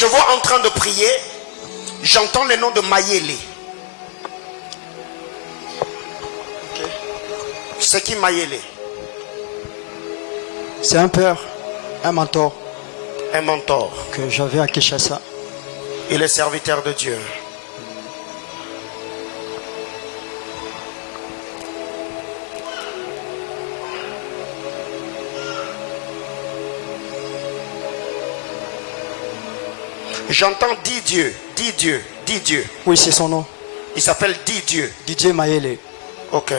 je vois en train de prier, j'entends le nom de Mayele. Okay. C'est qui Mayele? C'est un père, un mentor Un mentor. que j'avais à Kinshasa. Il est serviteur de Dieu. J'entends dis Dieu, dis Dieu, dis Dieu. Oui, c'est son nom. Il s'appelle dis Dieu. Didier Mayele. Ok.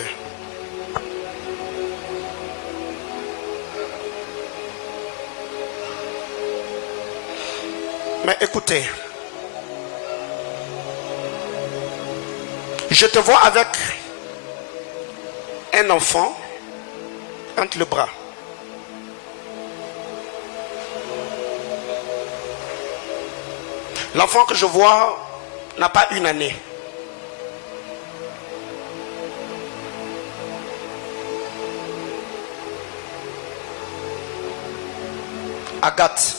Mais écoutez, je te vois avec un enfant entre le bras. L'enfant que je vois n'a pas une année. Agathe.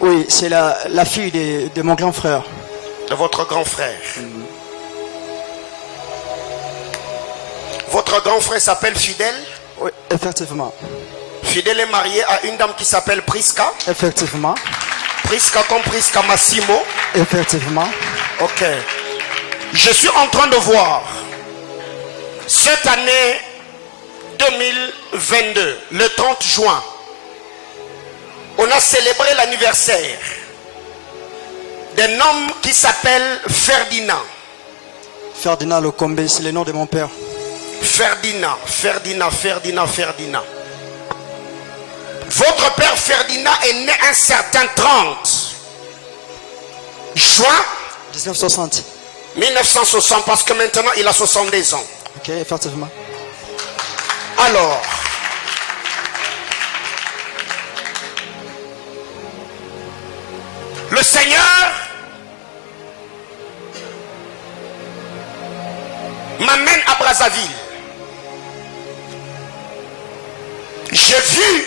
Oui, c'est la fille de mon grand frère. De votre grand frère. Votre grand frère s'appelle Fidèle. Oui, effectivement. Fidèle est marié à une dame qui s'appelle Prisca. Effectivement. Prisca comme Prisca Massimo. Effectivement. Ok. Je suis en train de voir cette année 2022, le 30 juin, on a célébré l'anniversaire d'un homme qui s'appelle Ferdinand. Ferdinand Lokombe, c'est le nom de mon père. Ferdinand. Votre père Ferdinand est né un certain 30 juin 1960. 1960, parce que maintenant il a 62 ans. Ok, effectivement. Alors, le Seigneur m'amène à Brazzaville. J'ai vu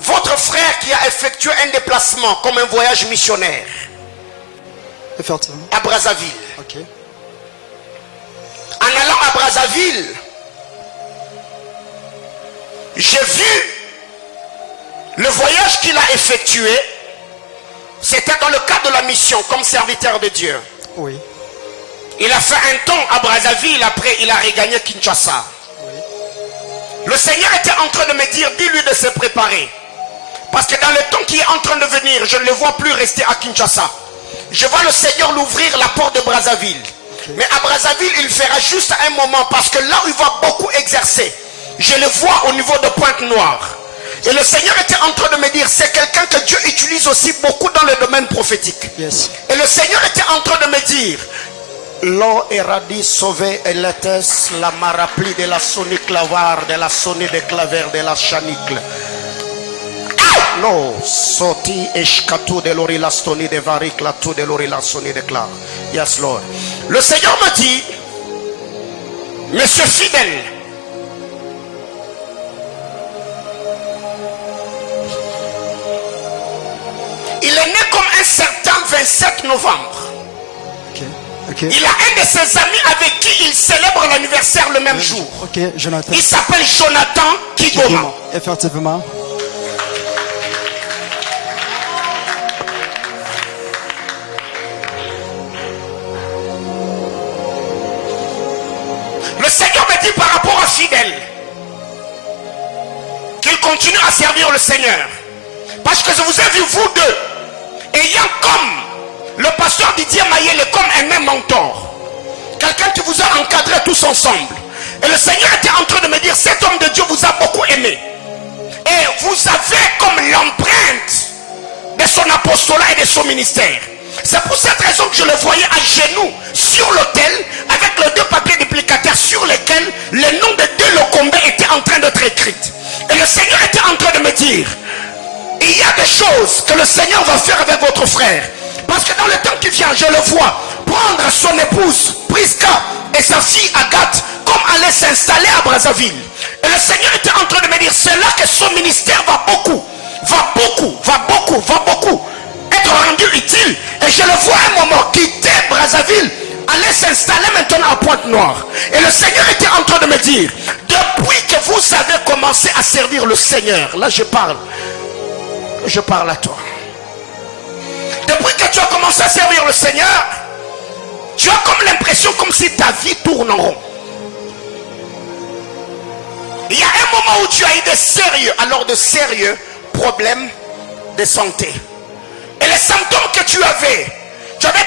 votre frère qui a effectué un déplacement comme un voyage missionnaire Effectivement. à Brazzaville. Ok. En allant à Brazzaville, j'ai vu le voyage qu'il a effectué. C'était dans le cadre de la mission comme serviteur de Dieu. Oui. Il a fait un temps à Brazzaville, après il a regagné Kinshasa. Oui. Le Seigneur était en train de me dire, dis-lui de se préparer. Parce que dans le temps qui est en train de venir, je ne le vois plus rester à Kinshasa. Je vois le Seigneur l'ouvrir la porte de Brazzaville. Okay. Mais à Brazzaville, il fera juste un moment, parce que là où il va beaucoup exercer, je le vois au niveau de Pointe-Noire. Et le Seigneur était en train de me dire, c'est quelqu'un que Dieu utilise aussi beaucoup dans le domaine prophétique. Yes. Et le Seigneur était en train de me dire, l'eau eradi sauvé et l'étesse la marapli de la sonique lavar, de la sonne de claver, de la chanicle. No, soti eshkatu de l'ori la stoni de varik la tu de l'ori la soni de clar. Yes, Lord. Le Seigneur me dit, Monsieur Fidèle, il est né comme un certain 27 novembre. Okay. Okay. Il a un de ses amis avec qui il célèbre l'anniversaire le même jour. Ok, Jonathan. Il s'appelle Jonathan Kigoma. Effectivement. Le Seigneur me dit par rapport à Fidèle qu'il continue à servir le Seigneur. Parce que je vous ai vu, vous deux, ayant comme le pasteur Didier Mayele comme un même mentor. Quelqu'un qui vous a encadré tous ensemble. Et le Seigneur était en train de me dire, cet homme de Dieu vous a beaucoup aimé. Et vous avez comme l'empreinte de son apostolat et de son ministère. C'est pour cette raison que je le voyais à genoux sur l'autel avec les deux papiers duplicataires sur lesquels le nom de deux Lokombe était en train d'être écrit. Et le Seigneur était en train de me dire, il y a des choses que le Seigneur va faire avec votre frère. Parce que dans le temps qui vient, je le vois prendre son épouse Prisca et sa fille Agathe comme aller s'installer à Brazzaville. Et le Seigneur était en train de me dire, c'est là que son ministère va beaucoup. être rendu utile. Et je le vois un moment quitter Brazzaville, aller s'installer maintenant à Pointe-Noire. Et le Seigneur était en train de me dire, depuis que vous avez commencé à servir le Seigneur, là je parle à toi. Depuis que tu as commencé à servir le Seigneur, tu as comme l'impression comme si ta vie tourne en rond. Il y a un moment où tu as eu de sérieux problèmes de santé. Et les symptômes que tu avais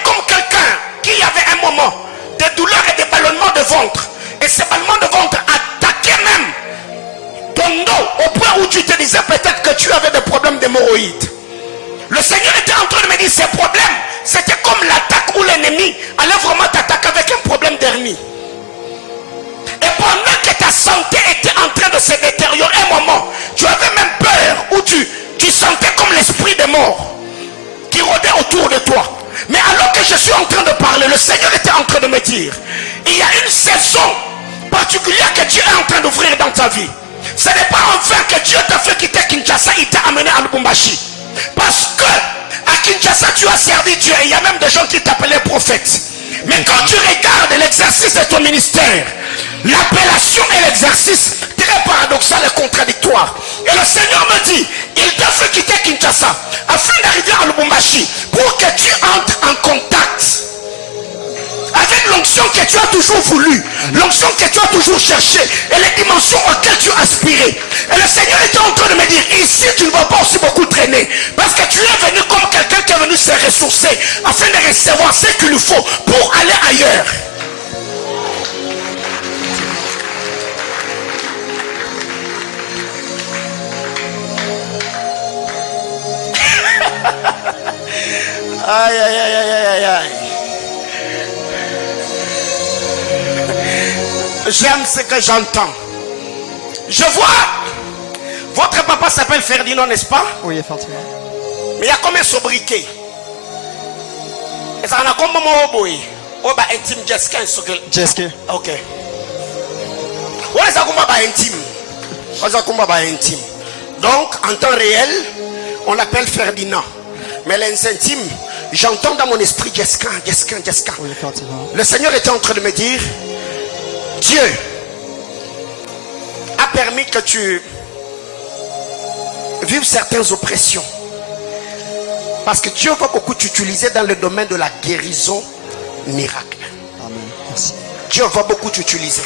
comme quelqu'un qui avait un moment de douleur et de ballonnement de ventre. Et ces ballonnements de ventre attaquaient même ton dos au point où tu te disais peut-être que tu avais des problèmes d'hémorroïdes. Le Seigneur était en train de me dire ces problèmes, c'était comme l'attaque où l'ennemi allait vraiment t'attaquer avec un problème d'hernie. Et pendant que ta santé était en train de se détériorer, un moment, tu avais même peur, où tu sentais comme l'esprit de mort qui rôdait autour de toi. Mais alors que je suis en train de parler, le Seigneur était en train de me dire, il y a une saison particulière que Dieu est en train d'ouvrir dans ta vie. Ce n'est pas en vain que Dieu t'a fait quitter Kinshasa, il t'a amené à Lubumbashi. Parce que à Kinshasa, tu as servi Dieu. Et il y a même des gens qui t'appelaient prophète. Mais quand tu regardes l'exercice de ton ministère, l'appellation et l'exercice, très paradoxal et contradictoire. Et le Seigneur me dit, il t'a fait quitter Kinshasa afin d'arriver à Lubumbashi pour que tu entres en contact avec l'onction que tu as toujours voulu, l'onction que tu as toujours cherché et les dimensions auxquelles tu as aspiré. Et le Seigneur était en train de me dire, ici tu ne vas pas aussi beaucoup traîner, parce que tu es venu comme quelqu'un qui est venu se ressourcer afin de recevoir ce qu'il lui faut pour aller ailleurs. Aïe aïe aïe aïe aïe aïe. J'aime ce que j'entends. Je vois, votre papa s'appelle Ferdinand, n'est-ce pas? Oui, effectivement. Mais il y a combien de sobriquets? Et ça en a combien de boy? Oh, bah, intime, Jessica, Jessica. ok. Ouais, ça combat bah intime. Ça combat bah intime. Donc, en temps réel, on l'appelle Ferdinand. Mais l'intime, j'entends dans mon esprit Jessica, Jessica, Jessica. Oui, effectivement. Le Seigneur était en train de me dire, Dieu a permis que tu vives certaines oppressions. Parce que Dieu va beaucoup t'utiliser dans le domaine de la guérison miracle. Amen. Merci. Dieu va beaucoup t'utiliser.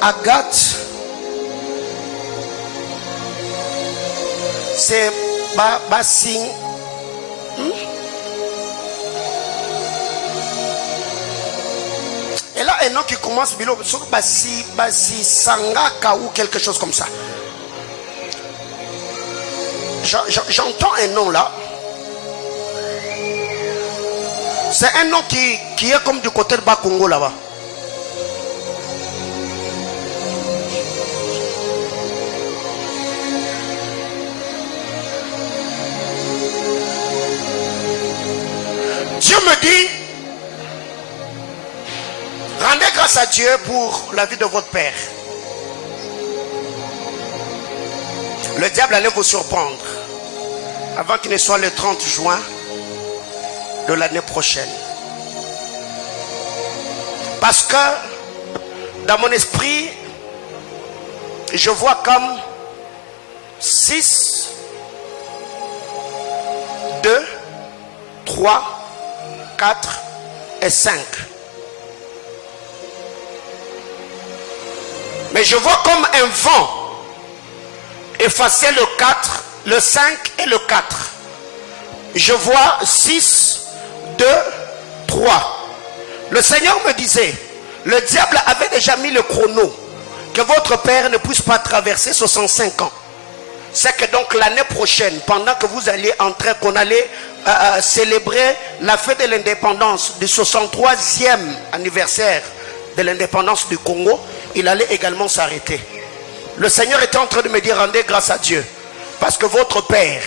Agathe, c'est Bassing. Et là, un nom qui commence, Bassi Sangaka ou quelque chose comme ça. J'entends un nom là. C'est un nom qui est comme du côté de Bas-Congo là-bas. Dieu me dit, rendez grâce à Dieu pour la vie de votre père. Le diable allait vous surprendre avant qu'il ne soit le 30 juin de l'année prochaine. Parce que dans mon esprit, je vois comme 6, 2, 3, 4 et 5. Mais je vois comme un vent effacer le 4, le 5 et le 4. Je vois 6, 2, 3. Le Seigneur me disait, le diable avait déjà mis le chrono que votre père ne puisse pas traverser 65 ans. C'est que donc l'année prochaine, pendant que vous alliez entrer, qu'on allait célébrer la fête de l'indépendance du 63e anniversaire de l'indépendance du Congo, il allait également s'arrêter. Le Seigneur était en train de me dire, rendez grâce à Dieu, parce que votre père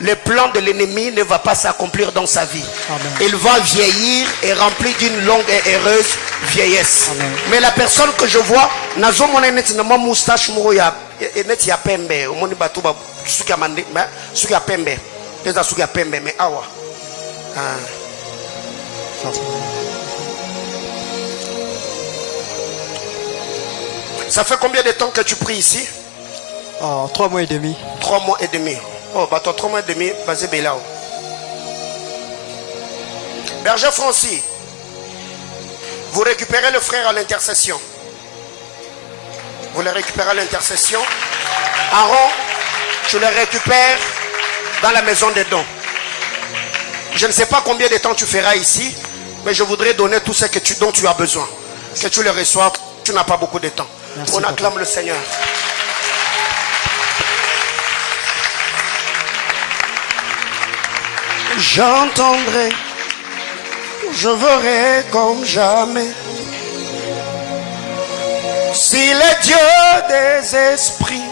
le plan de l'ennemi ne va pas s'accomplir dans sa vie. Amen. Il va vieillir et rempli d'une longue et heureuse vieillesse. Amen. Mais la personne que je vois, nazo mona net na mo moustache mo ya net ya pembe, o moni batu ba suka mande, suka pembe. Eza suka pembe mais awa. Ça fait combien de temps que tu pries ici? 3 mois et demi. 3 mois et demi. Oh, bah toi, 3 mois et demi, basé Belao. Berger Francis, vous récupérez le frère à l'intercession. Vous le récupérez à l'intercession. Aaron, tu le récupères dans la maison des dons. Je ne sais pas combien de temps tu feras ici, mais je voudrais donner tout ce dont tu as besoin. Que tu le reçoives, tu n'as pas beaucoup de temps. Merci, on acclame le Seigneur. J'entendrai, je verrai comme jamais. Si le Dieu des esprits,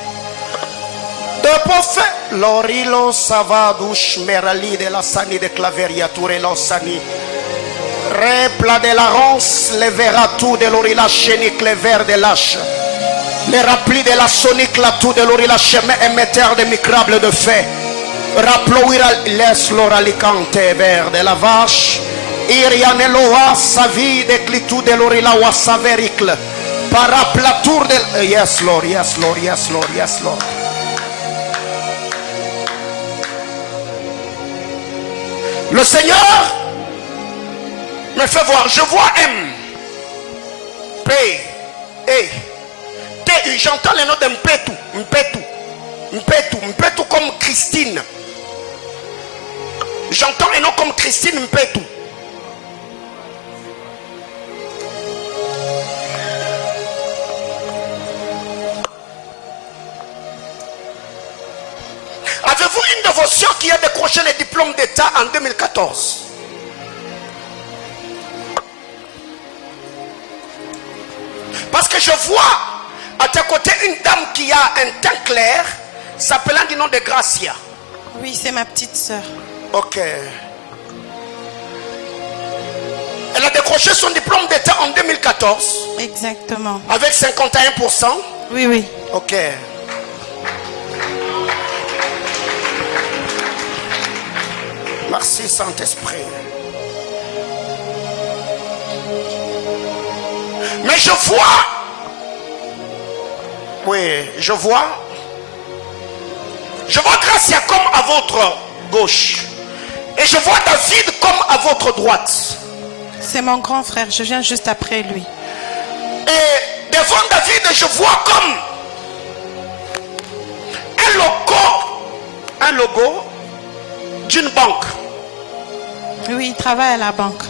de prophète, l'orilo savadouche, merali de la sani de claveriature, l'osani, repla de la ronce, le verratou de l'orila chénique, le ver de l'âche, le rappli de la sonique, la tout de l'orila chemin émetteur de micrables de fait. Rapplouira les l'oralicante vers de la vache. Irianeloa savi de clitou de l'orila wa savericle. Paraplatour de. Yes, Lord, yes, Lord, yes, Lord, yes, Lord. Le Seigneur me fait voir. Je vois M. P. E. T. J'entends le nom de Mpetou. Mpetou. Mpetou. Mpetou comme Christine. J'entends un nom comme Christine Mpetou. Avez-vous une de vos soeurs qui a décroché le diplôme d'État en 2014? Parce que je vois à tes côtés une dame qui a un teint clair, s'appelant du nom de Gracia. Oui, c'est ma petite sœur. Ok. Elle a décroché son diplôme d'État en 2014. Exactement. Avec 51%. Oui, oui. Ok. Merci Saint-Esprit. Mais je vois. Oui, je vois. Je vois Gracia comme à votre gauche. Et je vois David comme à votre droite. C'est mon grand frère, je viens juste après lui. Et devant David, je vois comme un logo d'une banque. Oui, il travaille à la banque.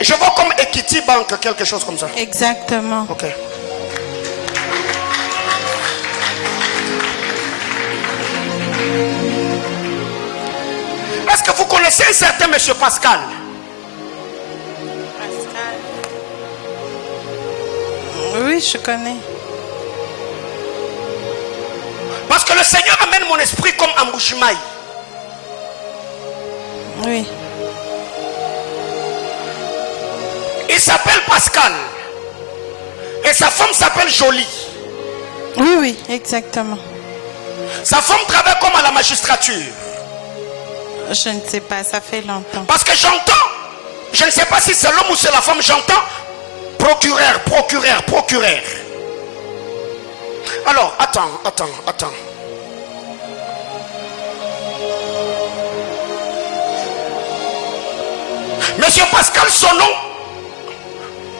Je vois comme Equity Bank, quelque chose comme ça. Exactement. Ok. Est-ce que vous connaissez un certain monsieur Pascal? Oui, je connais. Parce que le Seigneur amène mon esprit comme un Mbujimaï. Oui. Il s'appelle Pascal. Et sa femme s'appelle Jolie. Oui, oui, exactement. Sa femme travaille comme à la magistrature. Je ne sais pas, ça fait longtemps. Parce que j'entends, je ne sais pas si c'est l'homme ou c'est la femme, j'entends procureur, procureur, procureur. Alors, attends. Monsieur Pascal, son nom.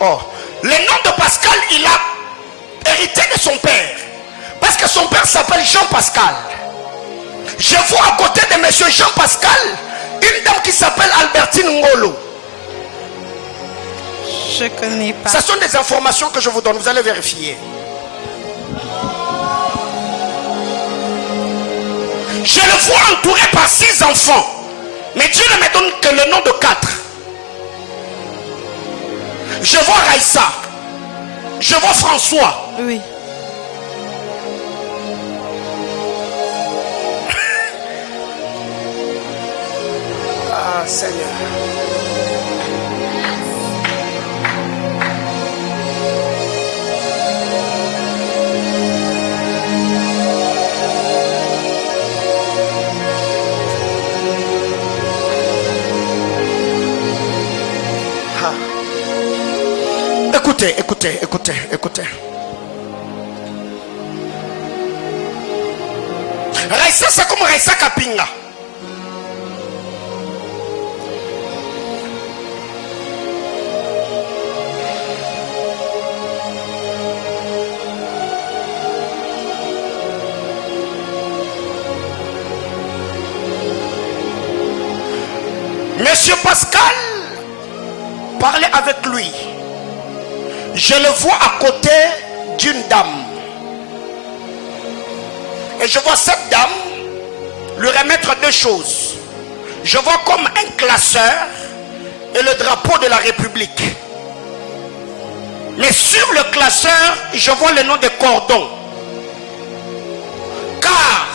Oh, le nom de Pascal, il a hérité de son père. Parce que son père s'appelle Jean Pascal. Je vois à côté de monsieur Jean Pascal une dame qui s'appelle Albertine Ngolo. Je connais pas. Ce sont des informations que je vous donne, vous allez vérifier. Je le vois entouré par 6 enfants. Mais Dieu ne me donne que le nom de 4. Je vois Raïssa. Je vois François. Oui. Ah, Seigneur. Ah. Écoutez, écoutez, écoutez, écoutez. Raissa, c'est comme Raissa Kapinga. Monsieur Pascal, parlez avec lui. Je le vois à côté d'une dame. Et je vois cette dame lui remettre deux choses. Je vois comme un classeur et le drapeau de la République. Mais sur le classeur, je vois le nom de cordon. Car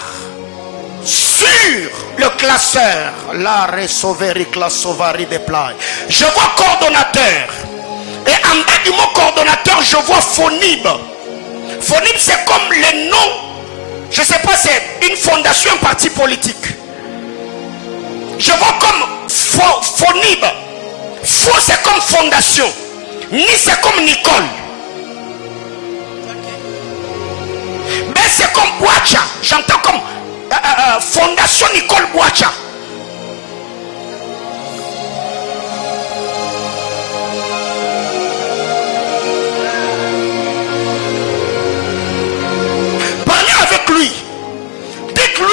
sur le classeur, la Resoveri Classovari de Play, je vois coordonnateur. Et en bas du mot coordonnateur, je vois Fonib. Fonib, c'est comme le nom, je ne sais pas, c'est une fondation, un parti politique. Je vois comme Fonib. Fo, c'est comme fondation. Ni, c'est comme Nicole. B, c'est comme Boacha. J'entends comme Fondation Nicole Boacha. Parlez avec lui. Dites-lui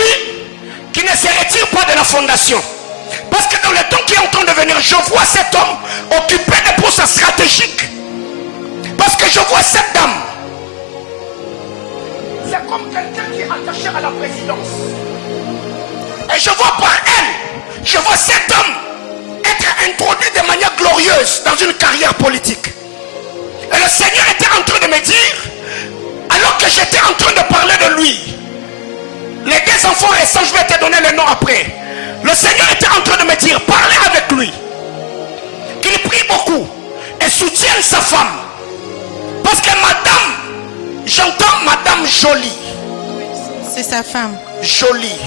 qu'il ne se retire pas de la fondation. Parce que dans le temps qui est en train de venir, je vois cet homme occupé de postes stratégiques. Parce que je vois cette dame. C'est comme quelqu'un qui est attaché à la présidence. Et je vois par elle, je vois cet homme être introduit de manière glorieuse dans une carrière politique. Et le Seigneur était en train de me dire, alors que j'étais en train de parler de lui, les deux enfants récents, je vais te donner le nom après. Le Seigneur était en train de me dire, parlez avec lui, qu'il prie beaucoup et soutienne sa femme. Parce que madame, j'entends madame Jolie. C'est sa femme. Jolie.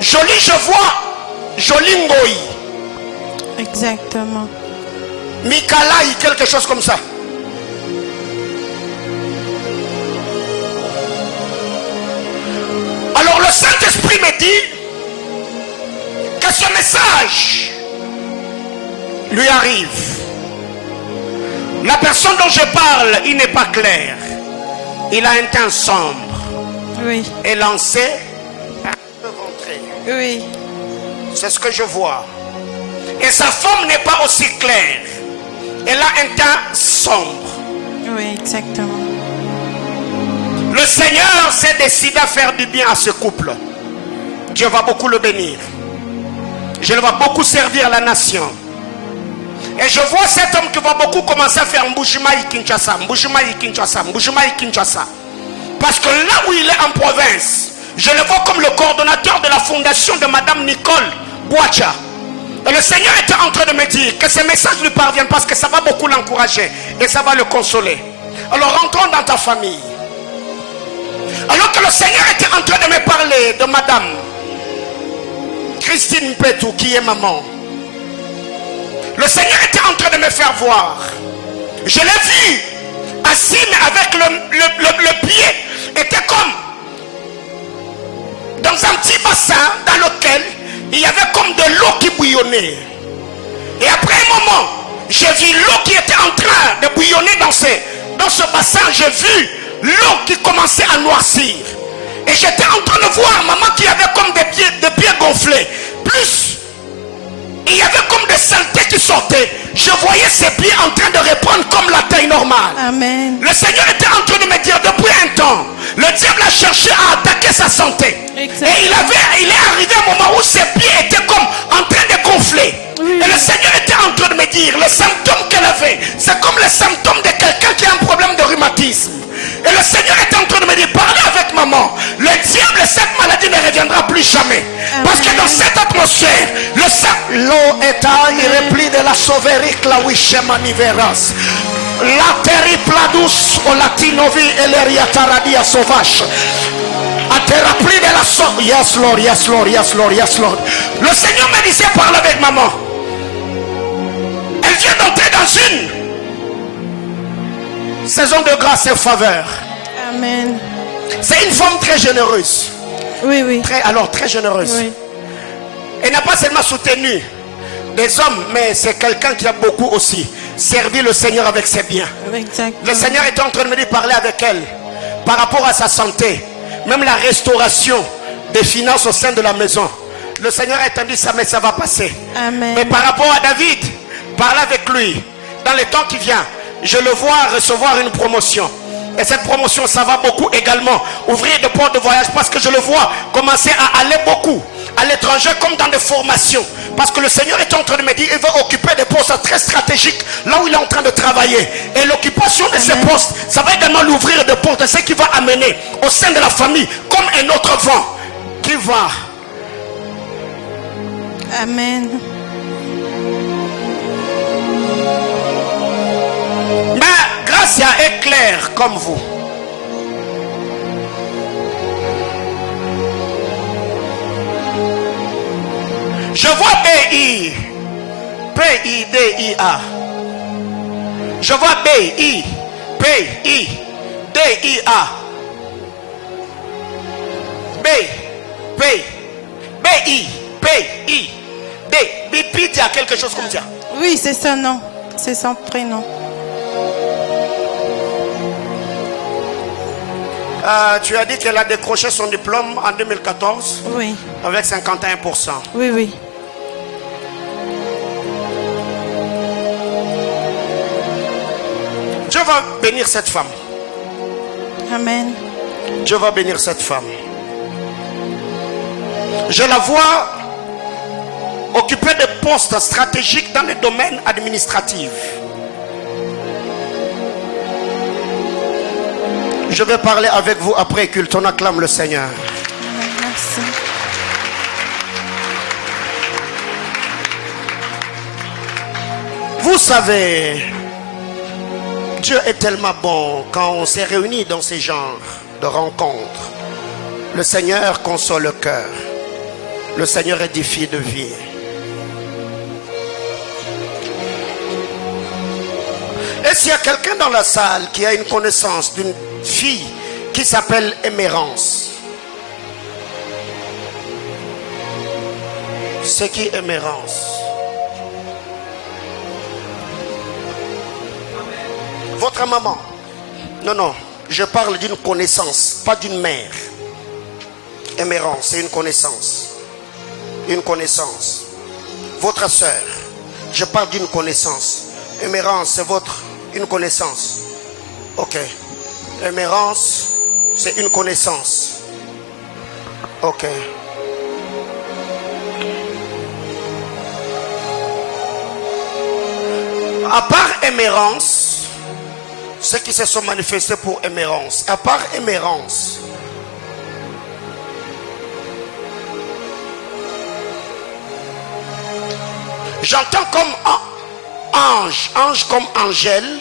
Jolie, je vois Jolie Ngoï. Exactement. Mikalaï, quelque chose comme ça. Alors le Saint-Esprit me dit que ce message lui arrive. La personne dont je parle, il n'est pas clair. Il a un teint sombre. Oui. Et lancé à rentrer. Oui. C'est ce que je vois. Et sa forme n'est pas aussi claire. Elle a un teint sombre. Oui, exactement. Le Seigneur s'est décidé à faire du bien à ce couple. Dieu va beaucoup le bénir. Je le vois beaucoup servir la nation. Et je vois cet homme qui va beaucoup commencer à faire Mbujimaï Kinshasa, Mbujimaï Kinshasa, Mbujimaï Kinshasa. Parce que là où il est en province, je le vois comme le coordonnateur de la fondation de Madame Nicole Boacha. Et le Seigneur était en train de me dire que ce message lui parvient parce que ça va beaucoup l'encourager et ça va le consoler. Alors rentrons dans ta famille. Alors que le Seigneur était en train de me parler de Madame Christine Petou qui est maman. Le Seigneur était en train de me faire voir. Je l'ai vu assis mais avec le pied était comme dans un petit bassin dans lequel il y avait comme de l'eau qui bouillonnait. Et après un moment, j'ai vu l'eau qui était en train de bouillonner dans ce bassin. J'ai vu l'eau qui commençait à noircir. Et j'étais en train de voir maman qui avait comme des pieds gonflés. Plus, il y avait comme des saletés qui sortaient. Je voyais ses pieds en train de reprendre comme la taille normale. Amen. Le Seigneur était en train de me dire depuis un temps, le diable a cherché à attaquer sa santé. Exactement. Et il est arrivé un moment où ses pieds étaient comme en train de gonfler. Oui. Et le Seigneur était en train de me dire, les symptômes qu'elle avait, c'est comme les symptômes de quelqu'un qui a un problème de rhumatisme. Et le Seigneur est en train de me dire, parlez avec maman. Le diable, cette maladie ne reviendra plus jamais. Amen. Parce que dans cette atmosphère, le sang... L'eau est à irrepli de la sauverique la maniveras. La terripladus o latinovi et l'eriataradia sauvage. A thérapie de la sauve. Yes Lord, yes Lord, yes Lord, yes Lord. Le Seigneur me disait, parle avec maman. Elle vient d'entrer dans une saison de grâce et faveur. Amen. C'est une femme très généreuse. Oui, oui. Très généreuse. Oui. Elle n'a pas seulement soutenu des hommes, mais c'est quelqu'un qui a beaucoup aussi servi le Seigneur avec ses biens. Exactement. Le Seigneur est en train de me dire, parler avec elle par rapport à sa santé, même la restauration des finances au sein de la maison. Le Seigneur a dit ça, mais ça va passer. Amen. Mais par rapport à David, parle avec lui. Dans les temps qui viennent, je le vois recevoir une promotion. Et cette promotion, ça va beaucoup également ouvrir des portes de voyage, parce que je le vois commencer à aller beaucoup à l'étranger comme dans des formations. Parce que le Seigneur est en train de me dire, il va occuper des postes très stratégiques là où il est en train de travailler. Et l'occupation de ces postes, ça va également l'ouvrir des portes. C'est ce qui va amener au sein de la famille comme un autre vent qui va. Amen. Mais Gracia est claire comme vous. Je vois B-I. P-I-D-I-A. Je vois B-I. P-I-D-I-A. B. P. B-I. P-I-D. Bipidia, quelque chose comme ça. Oui, c'est son nom. C'est son prénom. Tu as dit qu'elle a décroché son diplôme en 2014 Oui. avec 51%. Oui, oui. Dieu va bénir cette femme. Amen. Dieu va bénir cette femme. Je la vois occuper des postes stratégiques dans les domaines administratifs. Je vais parler avec vous après culte. On acclame le Seigneur. Merci. Vous savez, Dieu est tellement bon quand on s'est réunis dans ces genres de rencontres. Le Seigneur console le cœur. Le Seigneur édifie de vie. Et s'il y a quelqu'un dans la salle qui a une connaissance d'une fille qui s'appelle Émérance. C'est qui Émérance? Votre maman? Non, non, je parle d'une connaissance, pas d'une mère. Émérance, c'est une connaissance. Une connaissance. Votre soeur, je parle d'une connaissance. Émérance, c'est une connaissance. Ok. Émérance, c'est une connaissance. Ok. À part Émérance, ceux qui se sont manifestés pour Émérance, à part Émérance, j'entends comme ange, ange comme Angèle,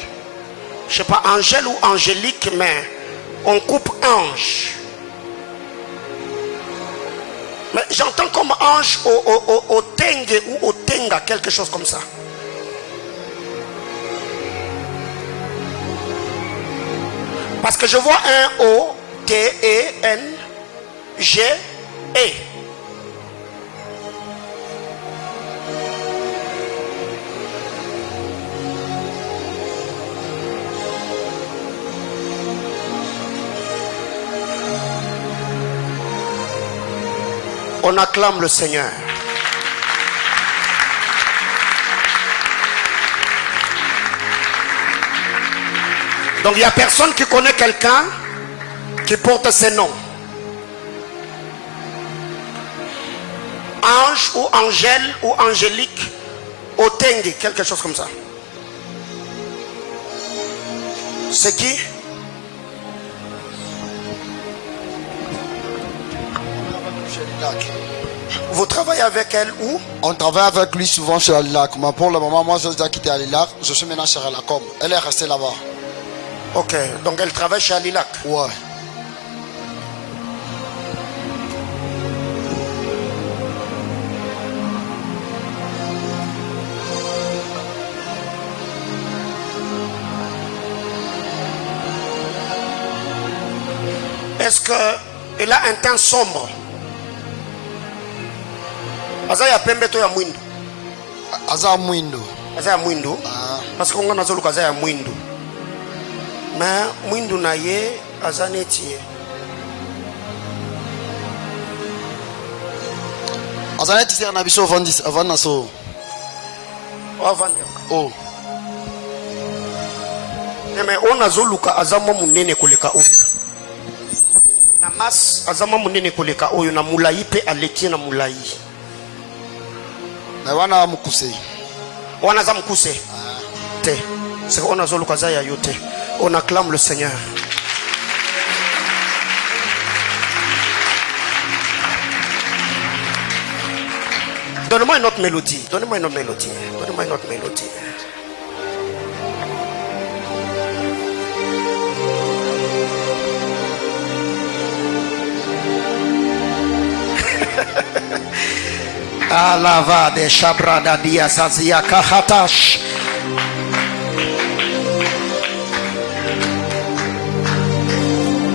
je sais pas, Angèle ou angélique, mais on coupe ange. Mais j'entends comme ange au tengue ou au tenga, quelque chose comme ça. Parce que je vois un O-T-E-N-G-E. On acclame le Seigneur. Donc il n'y a personne qui connaît quelqu'un qui porte ces noms. Ange ou Angèle ou Angélique, Otengi, quelque chose comme ça. C'est qui? Vous travaillez avec elle où? On travaille avec lui souvent chez Alilac. Mais pour le moment, moi, j'ai déjà quitté Alilac. Je suis maintenant chez Relacom. Elle est restée là-bas. Ok, donc elle travaille chez Alilac. Ouais. Est-ce qu'elle a un teint sombre? Azaya pembe to ya mwindu. Aza Mwindo. Azaya mwindu. Parce qu'on a zolu azaya mwindu. Mais mwindu na ye azaneti. Azaneti c'est un abisso avant naso. Oh. Mais on a zolu ka azama munene koleka oyo. Na mas azama munene koleka oyo na mulai pe aleki na mulai. Mais wana mukuse. On a zamkuse. C'est qu'on a zolu kazaya yote. On acclame le Seigneur. Donnez-moi une autre mélodie. Donnez-moi une autre mélodie. Donnez-moi une autre mélodie. Alava de Shabrada Diazazia Kahatash.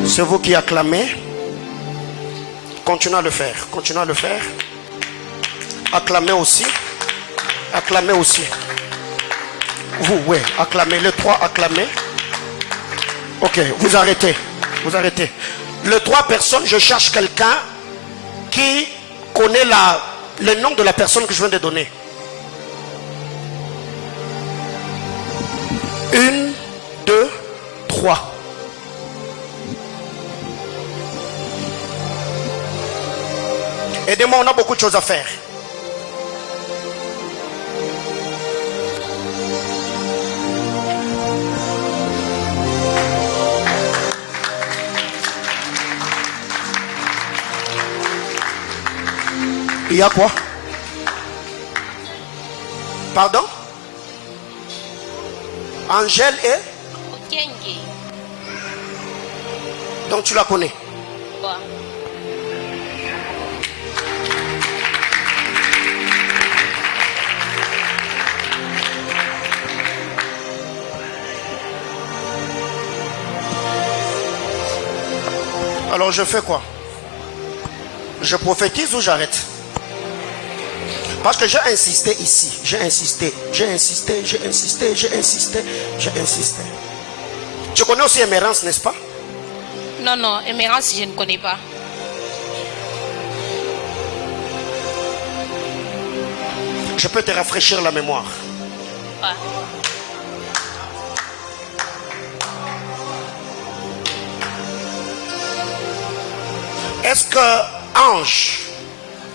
C'est vous qui acclamez. Continuez à le faire. Continuez à le faire. Acclamez aussi. Acclamez aussi. Vous, oui, acclamez. Les trois, acclamez. Ok, vous arrêtez. Vous arrêtez. Les trois personnes, je cherche quelqu'un qui connaît le nom de la personne que je viens de donner. 1, 2, 3. Aidez-moi, on a beaucoup de choses à faire. Il y a quoi? Pardon? Angèle et? Okenge. Donc tu la connais? Ouais. Alors je fais quoi? Je prophétise ou j'arrête? Parce que j'ai insisté ici. J'ai insisté. J'ai insisté. J'ai insisté. J'ai insisté. J'ai insisté. Tu connais aussi Émérance, n'est-ce pas? Non, non, Émérance, je ne connais pas. Je peux te rafraîchir la mémoire. Ouais. Est-ce que Ange,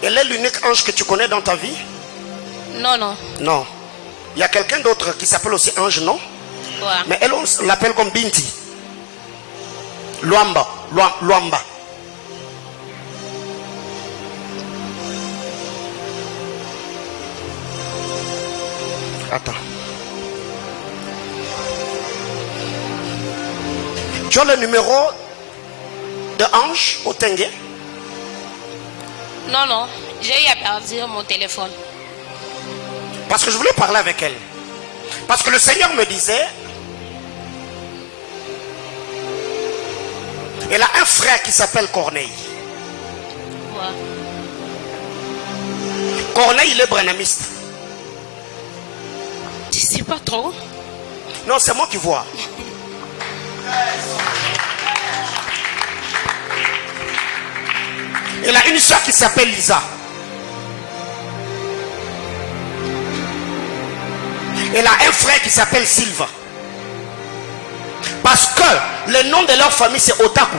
elle est l'unique ange que tu connais dans ta vie? Non, non. Non. Il y a quelqu'un d'autre qui s'appelle aussi Ange, non? Ouais. Mais elle, on l'appelle comme Binti. Luamba. Luamba. Attends. Tu as le numéro de Ange au Tengue? Non, non. J'ai eu à perdre mon téléphone. Parce que je voulais parler avec elle. Parce que le Seigneur me disait, elle a un frère qui s'appelle Corneille. Ouais. Corneille, il est branamiste. Tu sais pas trop? Non, c'est moi qui vois. Elle a une soeur qui s'appelle Lisa. Elle a un frère qui s'appelle Silva. Parce que le nom de leur famille c'est Otaku.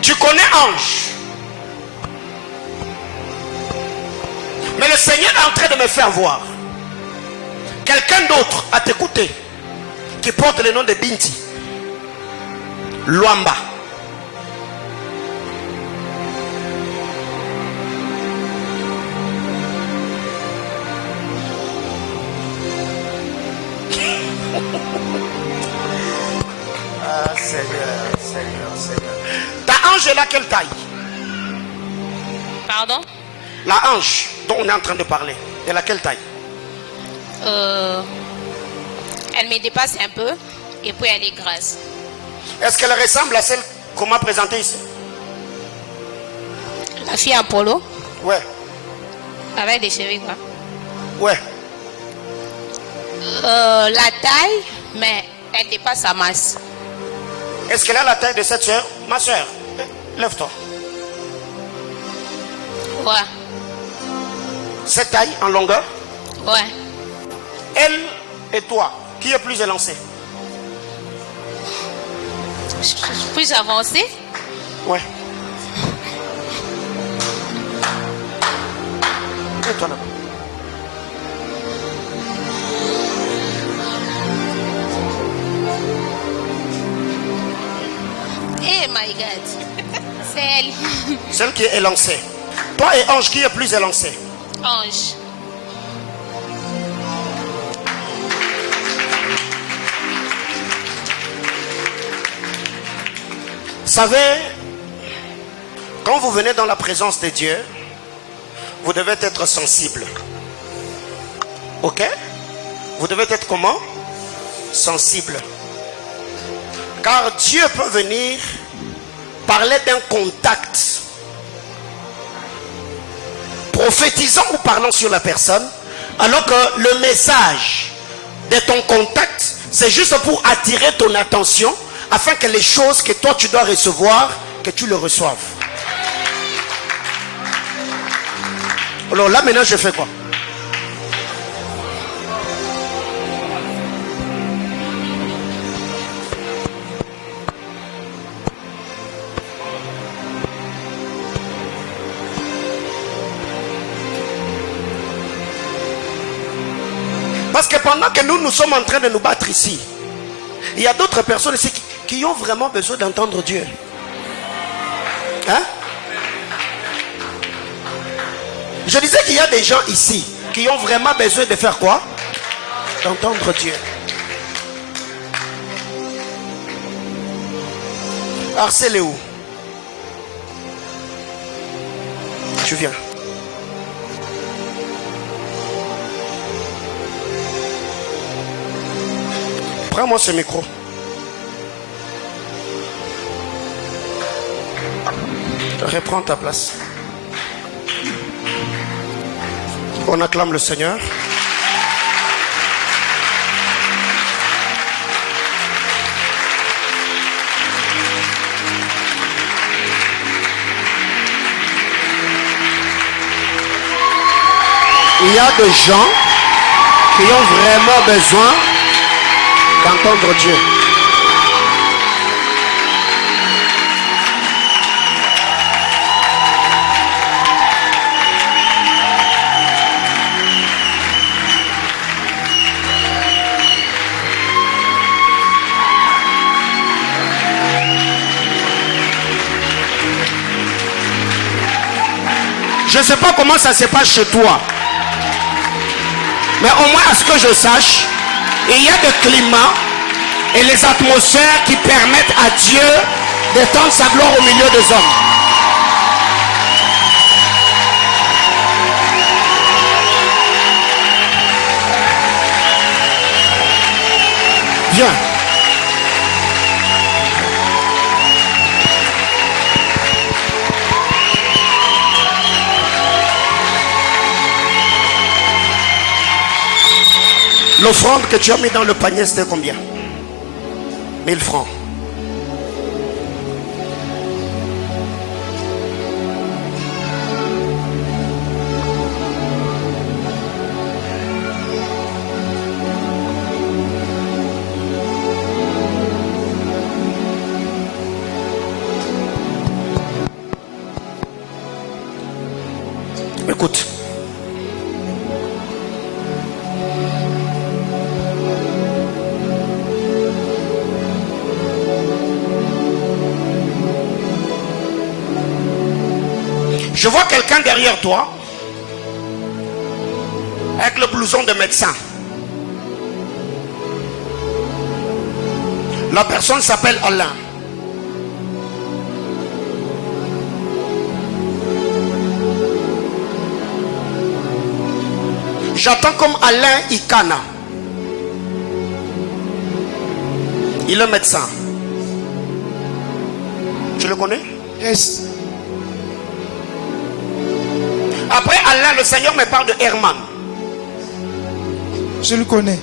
Tu connais Ange. Mais le Seigneur est en train de me faire voir quelqu'un d'autre à t'écouter qui porte le nom de Binti. Luamba. Ah, Seigneur, Seigneur, Seigneur. Ta hanche est là quelle taille? Pardon? La hanche dont on est en train de parler, elle a quelle taille? Elle me dépasse un peu et puis elle est grasse. Est-ce qu'elle ressemble à celle qu'on m'a présentée ici? La fille en polo Ouais, avec des cheveux quoi. ouais. La taille, mais elle dépasse sa masse. Est-ce qu'elle a la taille de cette soeur? Ma soeur, lève-toi. Ouais, Cette taille en longueur? ouais. Elle et toi, qui est plus élancé? Puis-je avancer? Ouais. Et toi là-bas. Eh my God. C'est elle. Celle qui est élancée. Toi et Ange, qui est plus élancé? Ange. Savez, quand vous venez dans la présence de Dieu, vous devez être sensible. Ok? Vous devez être comment? Sensible. Car Dieu peut venir parler d'un contact, prophétisant ou parlant sur la personne, alors que le message de ton contact, c'est juste pour attirer ton attention, afin que les choses que toi tu dois recevoir, que tu le reçoives. Alors là maintenant je fais quoi? Parce que pendant que nous sommes en train de nous battre ici, il y a d'autres personnes ici qui ont vraiment besoin d'entendre Dieu. Hein? Je disais qu'il y a des gens ici qui ont vraiment besoin de faire quoi? D'entendre Dieu. Arcel est où? Tu viens. Prends-moi ce micro. Reprends ta place. On acclame le Seigneur. Il y a des gens qui ont vraiment besoin d'entendre Dieu. Je ne sais pas comment ça se passe chez toi, mais au moins à ce que je sache, il y a des climats et les atmosphères qui permettent à Dieu d'étendre sa gloire au milieu des hommes. Viens. L'offrande que tu as mis dans le panier, c'était combien? 1000 francs. Écoute. Je vois quelqu'un derrière toi avec le blouson de médecin. La personne s'appelle Alain. J'attends comme Alain Ikana. Il est médecin. Tu le connais? Yes. Après Alain, le Seigneur me parle de Herman. Je le connais.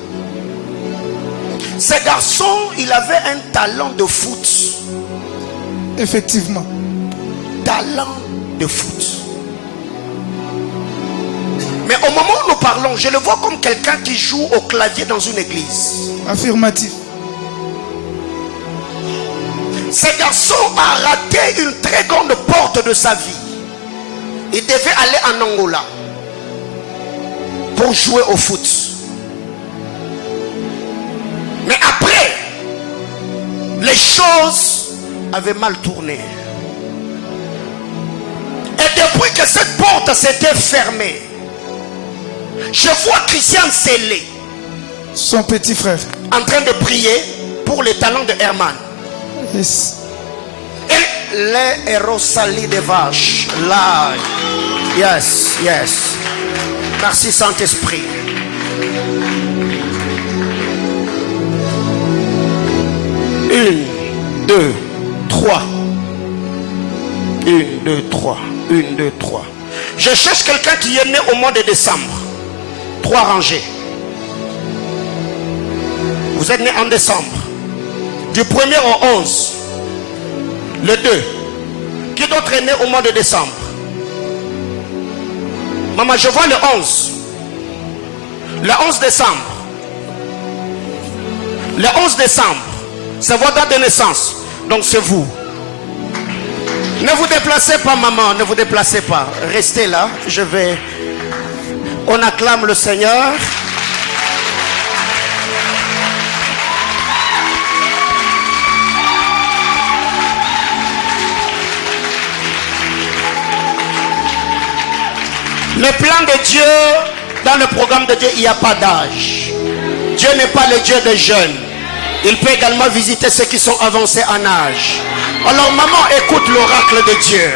Ce garçon, il avait un talent de foot. Effectivement. Talent de foot. Mais au moment où nous parlons, je le vois comme quelqu'un qui joue au clavier dans une église. Affirmatif. Ce garçon a raté une très grande porte de sa vie. Il devait aller en Angola pour jouer au foot. Mais après, les choses avaient mal tourné. Et depuis que cette porte s'était fermée, je vois Christian Célé, son petit frère, en train de prier pour les talents de Herman. yes. Et les héros salis des vaches. Là. Yes, yes. Merci Saint-Esprit. Une, deux, trois. Une, deux, trois. Une, deux, trois. Je cherche quelqu'un qui est né au mois de décembre. 3 rangées. Vous êtes né en décembre. Du 1er au 11. Le 2. Qui d'autre est né au mois de décembre? Maman, je vois le 11. Le 11 décembre. Le 11 décembre. C'est votre date de naissance. Donc c'est vous. Ne vous déplacez pas, maman. Ne vous déplacez pas. Restez là. Je vais... On acclame le Seigneur. Le plan de Dieu, dans le programme de Dieu, il n'y a pas d'âge. Dieu n'est pas le Dieu des jeunes. Il peut également visiter ceux qui sont avancés en âge. Alors maman, écoute l'oracle de Dieu.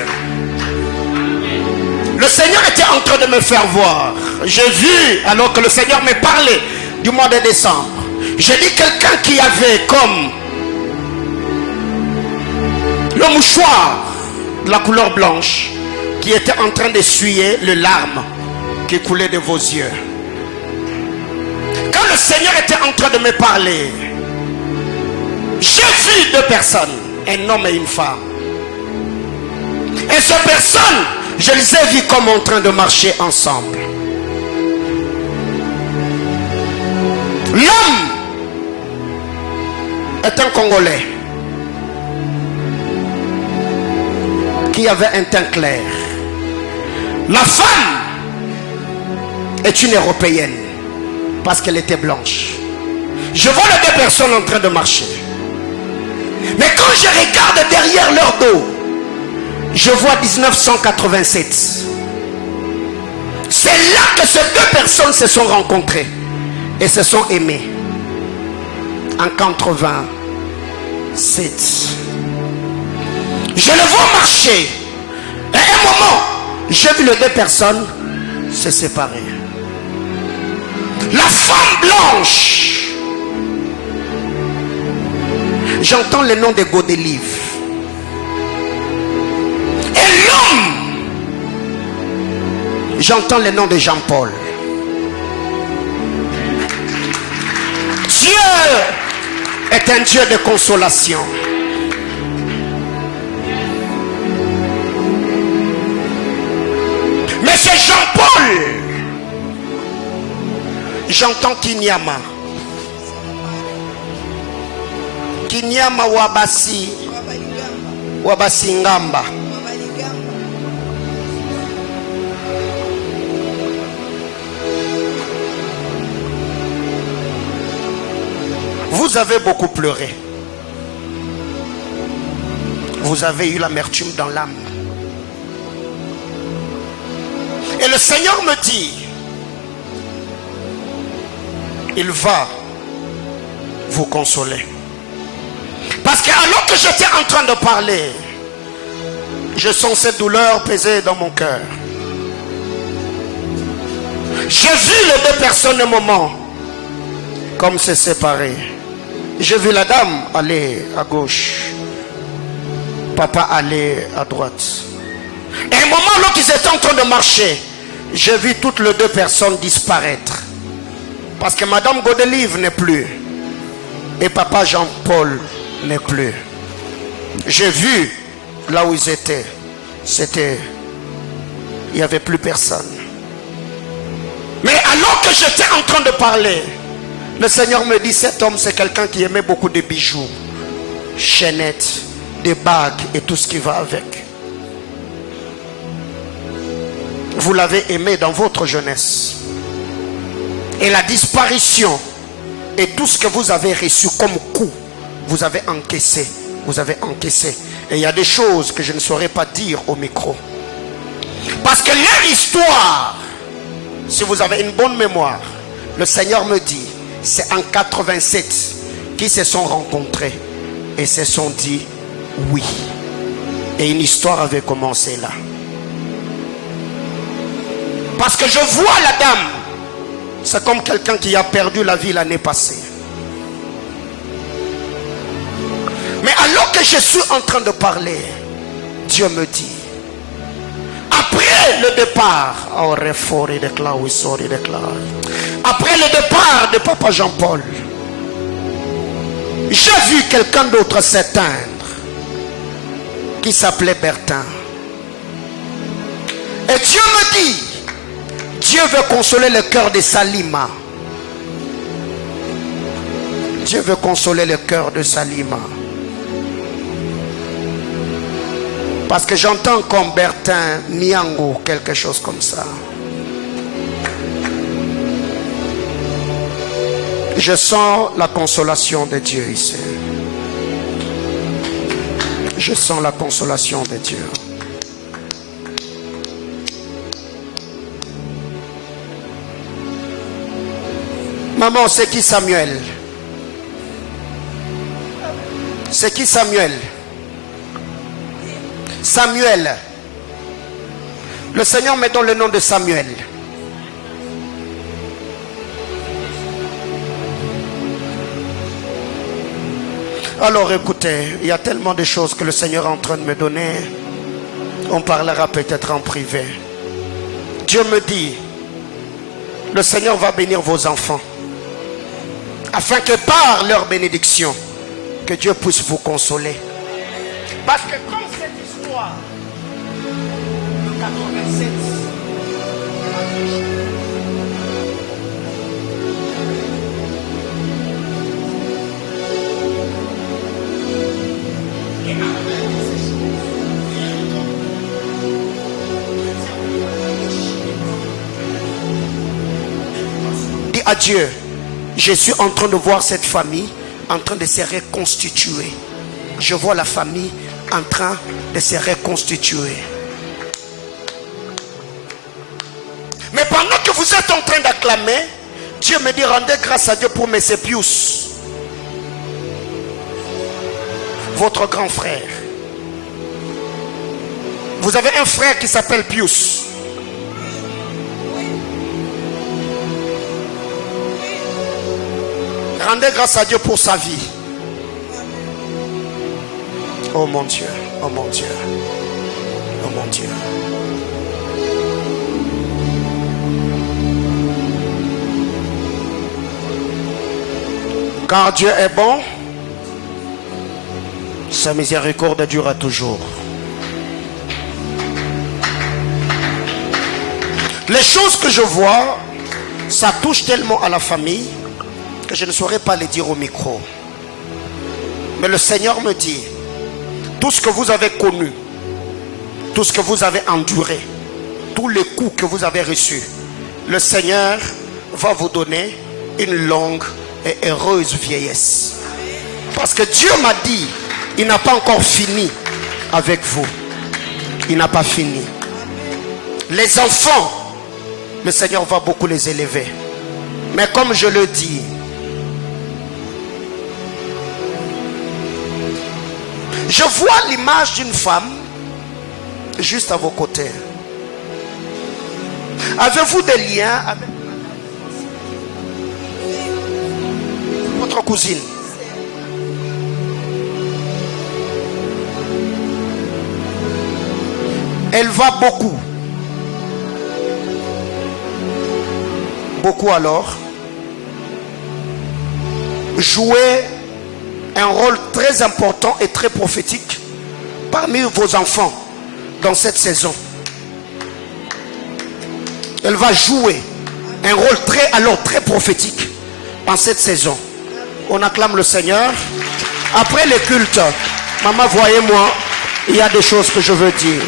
Le Seigneur était en train de me faire voir. J'ai vu, alors que le Seigneur me parlait du mois de décembre. J'ai dit quelqu'un qui avait comme le mouchoir de la couleur blanche, qui était en train d'essuyer les larmes qui coulaient de vos yeux. Quand le Seigneur était en train de me parler, j'ai vu 2 personnes, un homme et une femme. Et ces personnes, je les ai vus comme en train de marcher ensemble. L'homme est un Congolais qui avait un teint clair. La femme est une Européenne parce qu'elle était blanche. Je vois les 2 personnes en train de marcher. Mais quand je regarde derrière leur dos, je vois 1987. C'est là que ces 2 personnes se sont rencontrées et se sont aimées. En 87. Je le vois marcher. Et à un moment, j'ai vu les 2 personnes se séparer. La femme blanche, j'entends le nom de Godelive. Et l'homme, j'entends le nom de Jean-Paul. Dieu est un Dieu de consolation. Mais c'est Jean-Paul. J'entends Kinyama. Kinyama Wabasi. Wabasi Ngamba. Vous avez beaucoup pleuré. Vous avez eu l'amertume dans l'âme. Et le Seigneur me dit, il va vous consoler. Parce que alors que j'étais en train de parler, je sens cette douleur peser dans mon cœur. J'ai vu les deux personnes un moment comme se séparer. J'ai vu la dame aller à gauche, papa aller à droite. Et un moment, lorsqu'ils étaient en train de marcher, j'ai vu toutes les deux personnes disparaître. Parce que madame Godelive n'est plus. Et papa Jean-Paul n'est plus. J'ai vu là où ils étaient. Il n'y avait plus personne. Mais alors que j'étais en train de parler, le Seigneur me dit, cet homme c'est quelqu'un qui aimait beaucoup de bijoux, chaînettes, des bagues et tout ce qui va avec. Vous l'avez aimé dans votre jeunesse. Et la disparition et tout ce que vous avez reçu comme coup, vous avez encaissé. Vous avez encaissé. Et il y a des choses que je ne saurais pas dire au micro. Parce que leur histoire, si vous avez une bonne mémoire, le Seigneur me dit, c'est en 87 qu'ils se sont rencontrés et se sont dit oui. Et une histoire avait commencé là. Parce que je vois la dame, c'est comme quelqu'un qui a perdu la vie l'année passée. Mais alors que je suis en train de parler, Dieu me dit, après le départ, après le départ de papa Jean-Paul, j'ai vu quelqu'un d'autre s'éteindre qui s'appelait Bertin. Et Dieu me dit, Dieu veut consoler le cœur de Salima. Dieu veut consoler le cœur de Salima. Parce que j'entends comme Bertin, Miango, quelque chose comme ça. Je sens la consolation de Dieu ici. Je sens la consolation de Dieu. Maman, c'est qui Samuel? C'est qui Samuel? Samuel. Le Seigneur me donne le nom de Samuel. Alors écoutez, il y a tellement de choses que le Seigneur est en train de me donner. On parlera peut-être en privé. Dieu me dit, le Seigneur va bénir vos enfants. Afin que par leur bénédiction, que Dieu puisse vous consoler. Parce que comme cette histoire de 87, dis à Dieu, je suis en train de voir cette famille en train de se reconstituer. Je vois la famille en train de se reconstituer. Mais pendant que vous êtes en train d'acclamer, Dieu me dit, rendez grâce à Dieu pour M. Pius, votre grand frère. Vous avez un frère qui s'appelle Pius. Rendez grâce à Dieu pour sa vie. Oh mon Dieu, oh mon Dieu, oh mon Dieu. Car Dieu est bon, sa miséricorde durera toujours. Les choses que je vois, ça touche tellement à la famille que je ne saurais pas les dire au micro. Mais le Seigneur me dit, tout ce que vous avez connu, tout ce que vous avez enduré, tous les coups que vous avez reçus, le Seigneur va vous donner une longue et heureuse vieillesse. Parce que Dieu m'a dit, il n'a pas encore fini avec vous. Il n'a pas fini. Les enfants le Seigneur va beaucoup les élever. Mais comme je le dis, je vois l'image d'une femme juste à vos côtés. Avez-vous des liens avec votre cousine? Elle va beaucoup. Beaucoup alors. Jouer un rôle très important et très prophétique parmi vos enfants dans cette saison. Elle va jouer un rôle très prophétique en cette saison. On acclame le Seigneur. Après le culte, maman, voyez-moi, il y a des choses que je veux dire.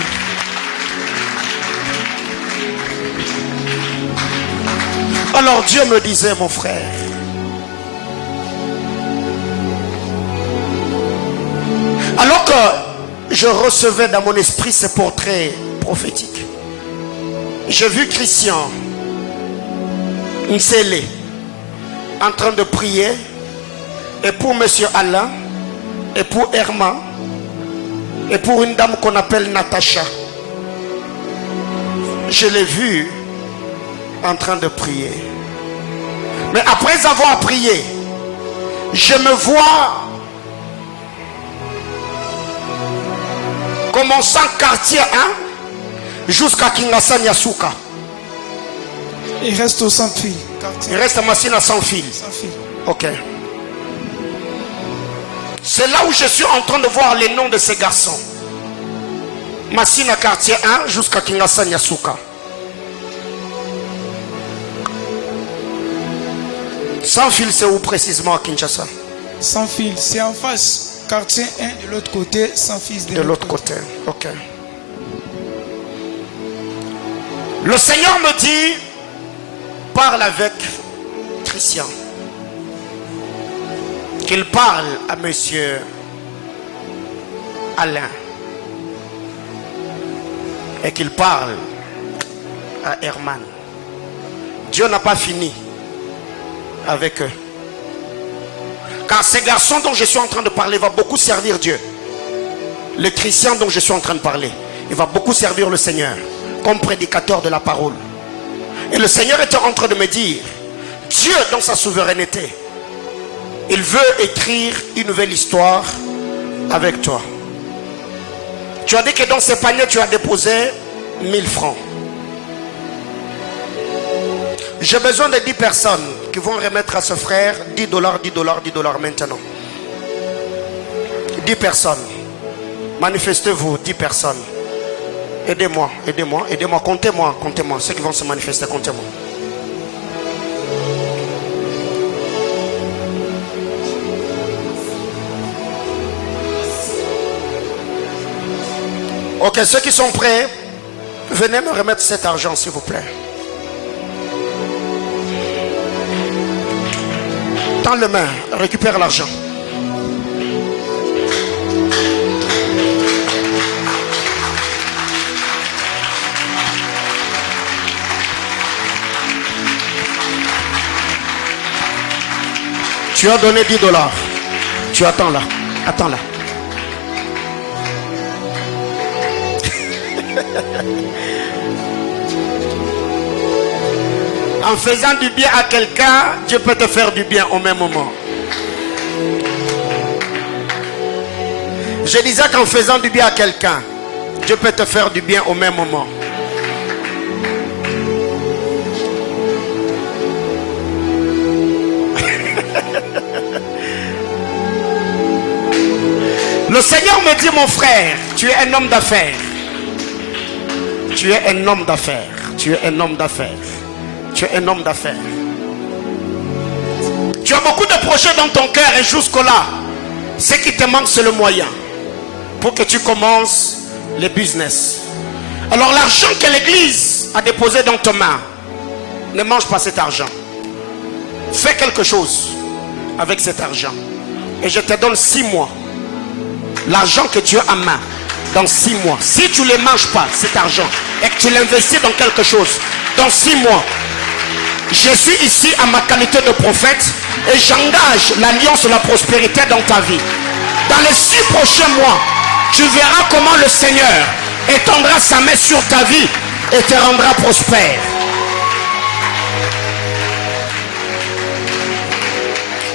Alors Dieu me disait, mon frère, alors que je recevais dans mon esprit ces portraits prophétiques, j'ai vu Christian Nsele en train de prier, et pour monsieur Alain, et pour Herman, et pour une dame qu'on appelle Natacha. Je l'ai vu en train de prier. Mais après avoir prié, je me vois commençant quartier 1 jusqu'à Kingassan Yasuka. Il reste au sans fil. Il reste à Massina sans fil. Sans fil. Ok. C'est là où je suis en train de voir les noms de ces garçons. Massina quartier 1 jusqu'à Kingassan Yasuka. Sans fil, c'est où précisément à Kinshasa? Sans fil, c'est en face. Quartier 1 de l'autre côté, sans fil de l'autre côté. Ok. Le Seigneur me dit, parle avec Christian. Qu'il parle à monsieur Alain. Et qu'il parle à Herman. Dieu n'a pas fini avec eux. Car ces garçons dont je suis en train de parler vont beaucoup servir Dieu. Le Christian dont je suis en train de parler, il va beaucoup servir le Seigneur comme prédicateur de la parole. Et le Seigneur était en train de me dire, Dieu dans sa souveraineté, il veut écrire une nouvelle histoire avec toi. Tu as dit que dans ces paniers tu as déposé 1000 francs. J'ai besoin de 10 personnes qui vont remettre à ce frère 10 dollars, 10 dollars, 10 dollars maintenant. 10 personnes. Manifestez-vous, 10 personnes. Aidez-moi, aidez-moi, aidez-moi. Comptez-moi, comptez-moi. Ceux qui vont se manifester, comptez-moi. Ok, ceux qui sont prêts, venez me remettre cet argent, s'il vous plaît. Tends le main, récupère l'argent. Tu as donné 10 dollars. Tu attends là. Attends là. En faisant du bien à quelqu'un, Dieu peut te faire du bien au même moment. Je disais qu'en faisant du bien à quelqu'un, Dieu peut te faire du bien au même moment. Le Seigneur me dit, mon frère, tu es un homme d'affaires. Tu es un homme d'affaires. Tu es un homme d'affaires. Tu es un homme d'affaires. Tu as beaucoup de projets dans ton cœur et jusque-là, ce qui te manque, c'est le moyen pour que tu commences les business. Alors l'argent que l'église a déposé dans ta main, ne mange pas cet argent. Fais quelque chose avec cet argent. Et je te donne 6 mois. L'argent que tu as en main, dans 6 mois. Si tu ne le manges pas, cet argent, et que tu l'investis dans quelque chose, dans 6 mois. Je suis ici à ma qualité de prophète et j'engage l'alliance de la prospérité dans ta vie. Dans les 6 prochains mois, tu verras comment le Seigneur étendra sa main sur ta vie et te rendra prospère.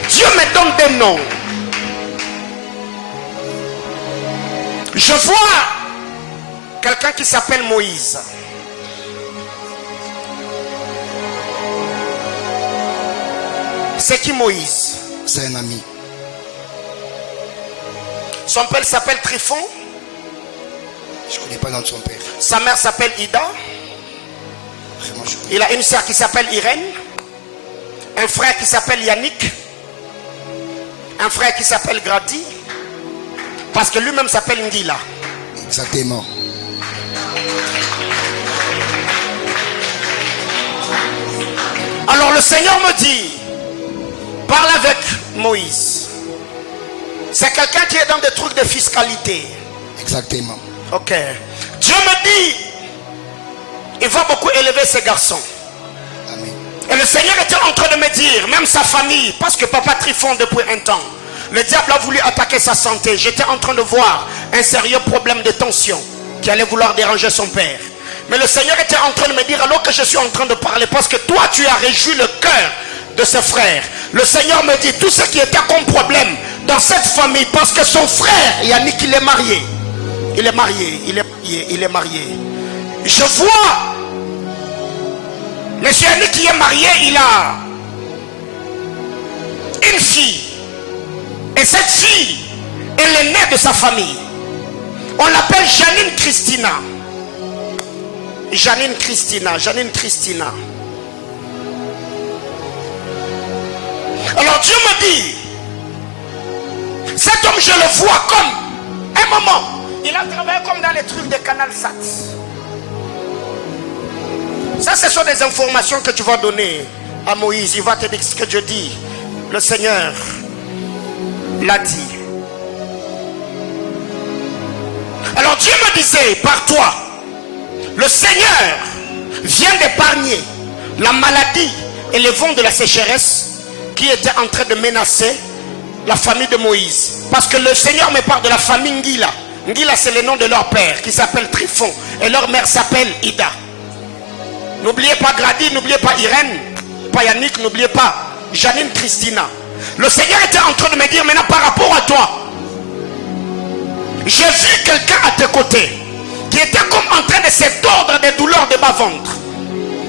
Dieu me donne des noms. Je vois quelqu'un qui s'appelle Moïse. C'est qui Moïse? C'est un ami. Son père s'appelle Tryphon. Je ne connais pas le nom de son père. Sa mère s'appelle Ida. Vraiment, je connais. Il a une sœur qui s'appelle Irène. Un frère qui s'appelle Yannick. Un frère qui s'appelle Grady. Parce que lui-même s'appelle Ngila. Exactement. Alors le Seigneur me dit, parle avec Moïse. C'est quelqu'un qui est dans des trucs de fiscalité. Exactement. Ok. Dieu me dit, il va beaucoup élever ces garçons. Amen. Et le Seigneur était en train de me dire, même sa famille, parce que papa Tryphon depuis un temps, le diable a voulu attaquer sa santé. J'étais en train de voir un sérieux problème de tension qui allait vouloir déranger son père. Mais le Seigneur était en train de me dire, alors que je suis en train de parler, parce que toi tu as réjoui le cœur de ses frères. Le Seigneur me dit, tout ce qui était comme problème dans cette famille, parce que son frère Yannick, il est marié. Il est marié, il est marié, il est marié. Je vois monsieur Yannick qui est marié, il a une fille. Et cette fille est l'aînée de sa famille. On l'appelle Janine Christina. Janine Christina, Janine Christina. Alors Dieu me dit, cet homme je le vois comme un moment. Il a travaillé comme dans les trucs de Canal Sat. Ça, ce sont des informations que tu vas donner à Moïse. Il va te dire ce que Dieu dit. Le Seigneur l'a dit. Alors Dieu me disait, par toi, le Seigneur vient d'épargner la maladie et les vents de la sécheresse qui étaient en train de menacer la famille de Moïse. Parce que le Seigneur me parle de la famille Ngila. Ngila, c'est le nom de leur père qui s'appelle Tryphon et leur mère s'appelle Ida. N'oubliez pas Grady, n'oubliez pas Irène, pas Yannick, n'oubliez pas Janine Christina. Le Seigneur était en train de me dire maintenant par rapport à toi, j'ai vu quelqu'un à tes côtés qui était comme en train de se tordre des douleurs de bas-ventre.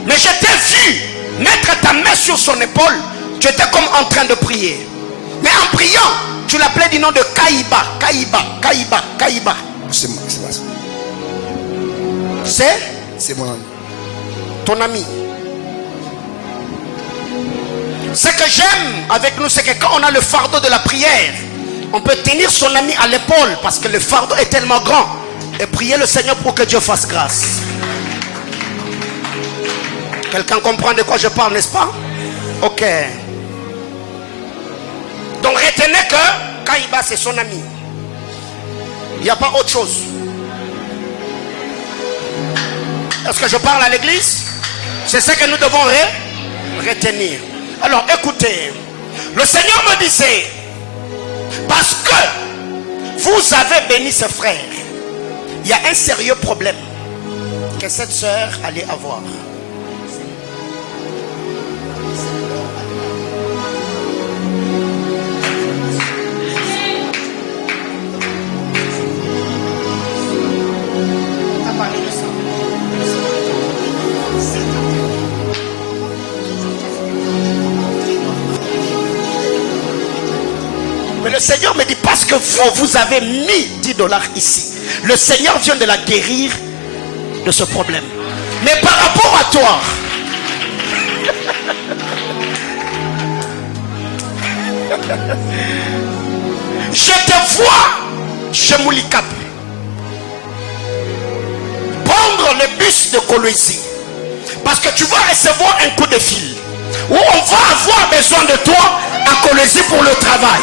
Mais je t'ai vu mettre ta main sur son épaule, tu étais comme en train de prier. Mais en priant, tu l'appelais du nom de Kaïba, Kaïba, Kaïba, Kaïba. C'est mon ami. Ton ami. Ce que j'aime avec nous, c'est que quand on a le fardeau de la prière, on peut tenir son ami à l'épaule parce que le fardeau est tellement grand et prier le Seigneur pour que Dieu fasse grâce. Quelqu'un comprend de quoi je parle, n'est-ce pas? Ok. Donc retenez que Kaïba c'est son ami. Il n'y a pas autre chose. Est-ce que je parle à l'église? C'est ce que nous devons retenir. Alors écoutez, le Seigneur me disait, parce que vous avez béni ce frère, il y a un sérieux problème que cette sœur allait avoir. Mais le Seigneur me dit, parce que vous avez mis 10 $ ici, le Seigneur vient de la guérir de ce problème. Mais par rapport à toi, je te vois chez Moulikap prendre le bus de Kolwezi, parce que tu vas recevoir un coup de fil où on va avoir besoin de toi à Kolwezi pour le travail.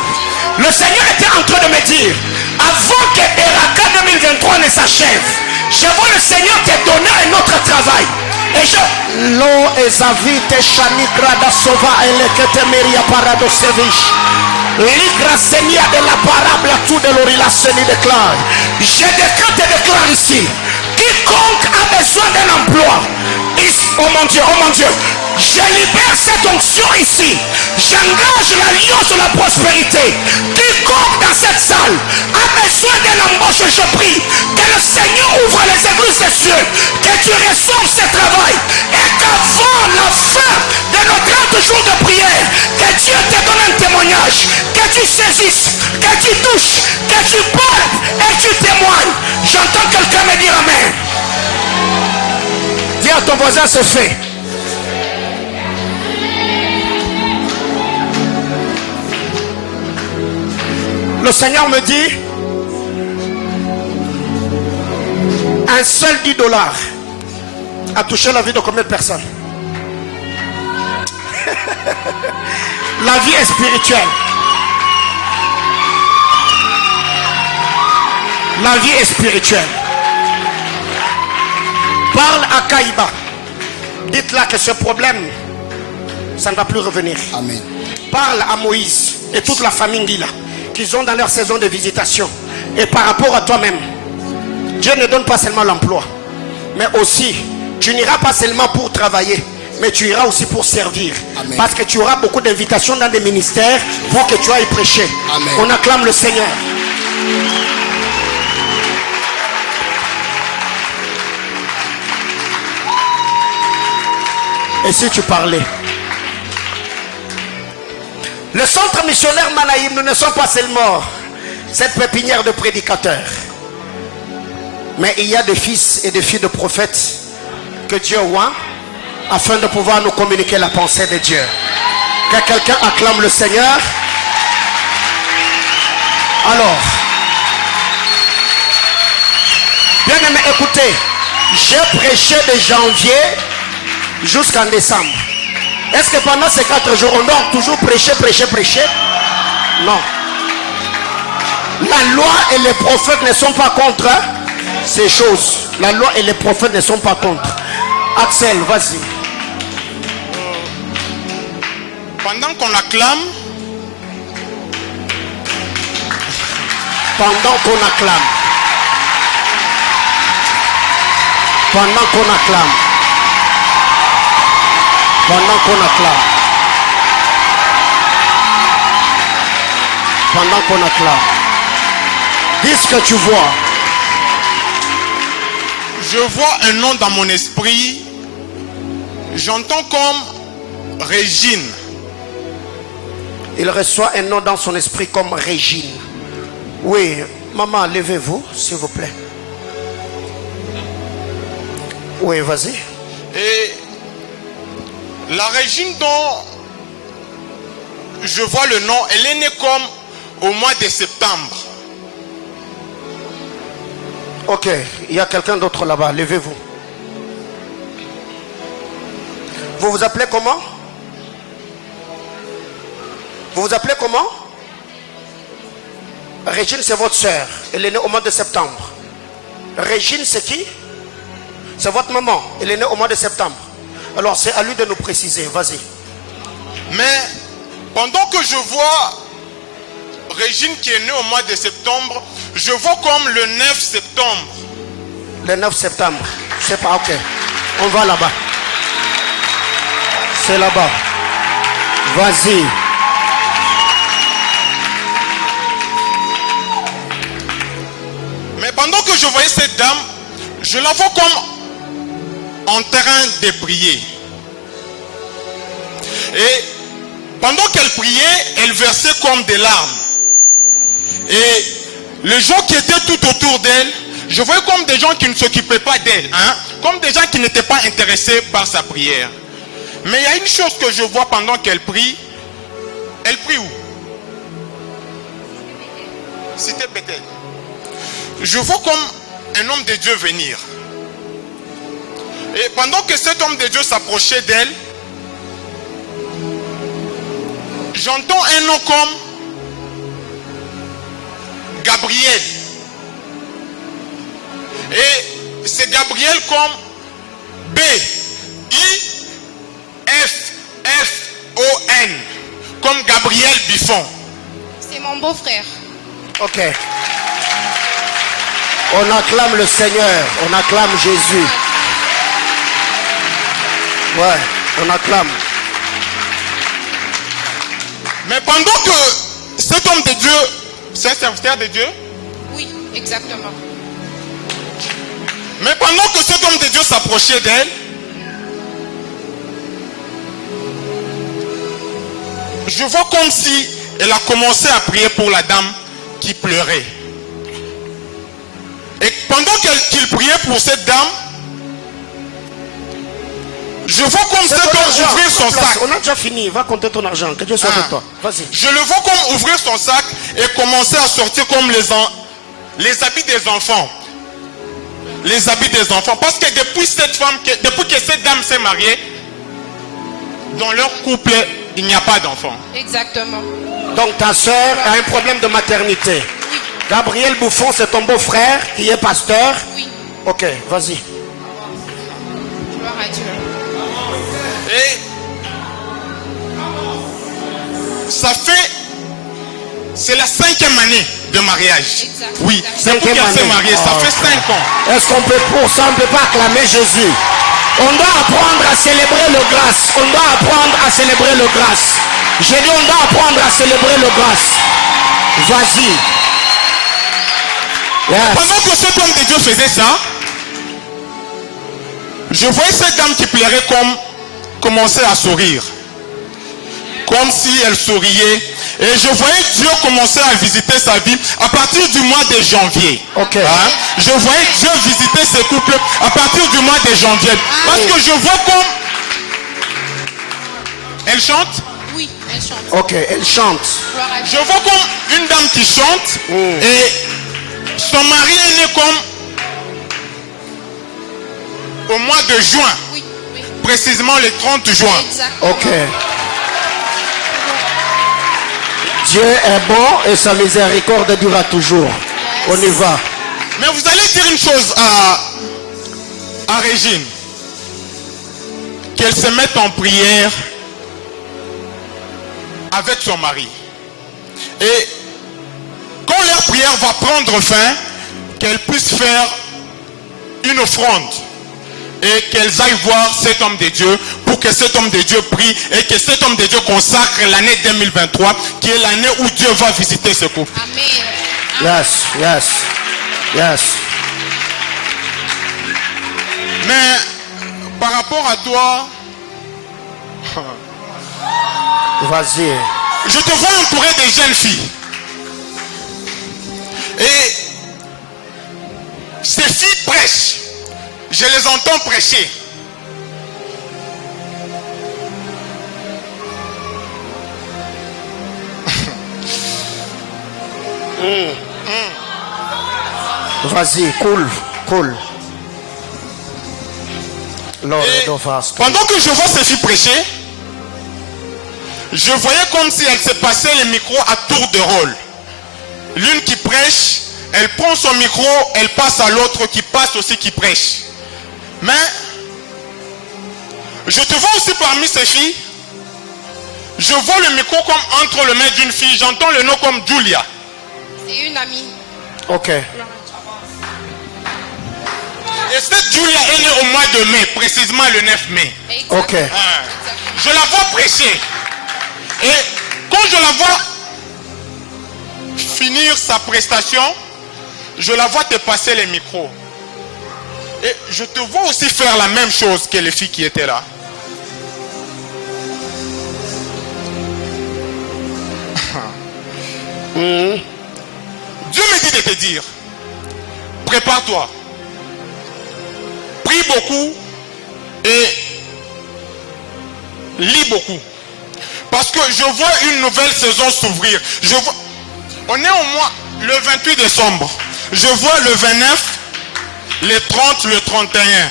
Le Seigneur était en train de me dire, avant que Eraka 2023 ne s'achève, je vois le Seigneur te donner un autre travail. Et je... Lo ezavite shanigrada sova elekete meria paradosevish. L'igrasenia de la parable à tout de l'orilaseni déclare. Je décrète et déclare ici. Quiconque a besoin d'un emploi. Oh mon Dieu, oh mon Dieu. Je libère cette onction ici. J'engage l'alliance de la prospérité. Quiconque dans cette salle a besoin d'une embauche, je prie que le Seigneur ouvre les églises des cieux, que tu reçoives ce travail et qu'avant la fin de nos 30 jours de prière, que Dieu te donne un témoignage, que tu saisisses, que tu touches, que tu parles et tu témoignes. J'entends quelqu'un me dire amen. Dis à ton voisin, c'est fait. Le Seigneur me dit, un seul $10 a touché la vie de combien de personnes? La vie est spirituelle. La vie est spirituelle. Parle à Kaïba. Dites-là que ce problème, ça ne va plus revenir. Amen. Parle à Moïse et toute la famille Ngila qu'ils ont dans leur saison de visitation. Et par rapport à toi-même, Dieu ne donne pas seulement l'emploi, mais aussi tu n'iras pas seulement pour travailler, mais tu iras aussi pour servir. Amen. Parce que tu auras beaucoup d'invitations dans des ministères pour que tu ailles prêcher. Amen. On acclame le Seigneur. Et si tu parlais? Le centre missionnaire Manaïm, nous ne sommes pas seulement cette pépinière de prédicateurs, mais il y a des fils et des filles de prophètes que Dieu oint afin de pouvoir nous communiquer la pensée de Dieu. Que quelqu'un acclame le Seigneur. Alors, bien aimé, écoutez, j'ai prêché de janvier jusqu'en décembre. Est-ce que pendant ces 4 jours, on doit toujours prêcher? Non. La loi et les prophètes ne sont pas contre ces choses. La loi et les prophètes ne sont pas contre. Axel, vas-y. Pendant qu'on acclame, Pendant qu'on acclame. Pendant qu'on acclame. Pendant qu'on acclame. Pendant qu'on acclame. Dis ce que tu vois. je vois un nom dans mon esprit. J'entends comme Régine. Il reçoit un nom dans son esprit comme Régine. Oui, maman, levez-vous, s'il vous plaît. Oui, vas-y. Et la Régine dont je vois le nom, elle est née comme au mois de septembre. Ok, il y a quelqu'un d'autre là-bas, levez-vous. Vous vous appelez comment? Vous vous appelez comment? Régine, c'est votre soeur. Elle est née au mois de septembre. Régine, c'est qui? C'est votre maman. Elle est née au mois de septembre. Alors, c'est à lui de nous préciser. Vas-y. Mais pendant que je vois Régine qui est née au mois de septembre, je vois comme le 9 septembre. Le 9 septembre. C'est pas ok. On va là-bas. C'est là-bas. Vas-y. Mais pendant que je voyais cette dame, je la vois comme en train de prier. Et pendant qu'elle priait, elle versait comme des larmes. Et les gens qui étaient tout autour d'elle, je voyais comme des gens qui ne s'occupaient pas d'elle, hein? Comme des gens qui n'étaient pas intéressés par sa prière. Mais il y a une chose que je vois pendant qu'elle prie. Elle prie où? Cité Bethel. Je vois comme un homme de Dieu venir. Et pendant que cet homme de Dieu s'approchait d'elle, j'entends un nom comme Gabriel. Et c'est Gabriel comme B. enfant? C'est mon beau-frère. Ok. On acclame le Seigneur. On acclame Jésus. Ouais, on acclame. Mais pendant que cet homme de Dieu, c'est un serviteur de Dieu, Oui, exactement. mais pendant que cet homme de Dieu s'approchait d'elle, je vois comme si elle a commencé à prier pour la dame qui pleurait. Et pendant qu'il priait pour cette dame, je vois comme cet homme ouvrir son sac. On a déjà fini. Va compter ton argent. Que Dieu soit avec toi. Vas-y. Je le vois comme ouvrir son sac et commencer à sortir comme les habits des enfants. Les habits des enfants. Parce que depuis que cette dame s'est mariée, dans leur couple, il n'y a pas d'enfant. Exactement. Donc ta soeur a un problème de maternité. Gabriel Bouffon, c'est ton beau-frère qui est pasteur. Oui. Ok, vas-y. Gloire à Dieu. Et ça fait... C'est la 5e année de mariage. Exact. Oui, c'est pour qu'elle s'est mariée. Ça fait 5 ans. Est-ce qu'on peut, pour ça, on ne peut pas acclamer Jésus? On doit apprendre à célébrer le grâce. On doit apprendre à célébrer le grâce. J'ai dit, on doit apprendre à célébrer le grâce. Vas-y. Yes. Pendant que cet homme de Dieu faisait ça, je voyais cette dame qui pleurait commencer à sourire. Comme si elle souriait. Et je voyais Dieu commencer à visiter sa vie à partir du mois de janvier. Ok. Hein? Je voyais Dieu visiter ses couples à partir du mois de janvier. Parce que je vois comme... Elle chante? Oui, elle chante. Ok, elle chante. Gloire à Dieu. Je vois comme une dame qui chante et son mari est né comme au mois de juin, Oui, oui. précisément le 30 juin. Exactement. Ok. Dieu est bon et sa miséricorde durera toujours. On y va. Mais vous allez dire une chose à Régine, qu'elle se mette en prière avec son mari. Et quand leur prière va prendre fin, qu'elle puisse faire une offrande et qu'elles aillent voir cet homme de Dieu pour que cet homme de Dieu prie et que cet homme de Dieu consacre l'année 2023 qui est l'année où Dieu va visiter ce couple. Amen. Yes, yes, yes. Mais par rapport à toi, Vas-y. je te vois entouré de jeunes filles. Et ces filles prêchent. Je les entends prêcher. Vas-y, cool, cool. Lord Et of us. pendant que je vois ces filles prêcher, je voyais comme si elles se passaient les micros à tour de rôle. L'une qui prêche, elle prend son micro, elle passe à l'autre qui passe aussi qui prêche. Mais je te vois aussi parmi ces filles. Je vois le micro comme entre les mains d'une fille. J'entends le nom comme Julia. C'est une amie. Ok. Et cette Julia est née au mois de mai, précisément le 9 mai. Exactement. Ok. Je la vois prêcher. Et quand je la vois finir sa prestation, je la vois te passer les micros. Et je te vois aussi faire la même chose que les filles qui étaient là. Dieu me dit de te dire, prépare-toi, prie beaucoup et lis beaucoup. Parce que je vois une nouvelle saison s'ouvrir. On est au mois, le 28 décembre. Je vois le 29, le 30, le 31.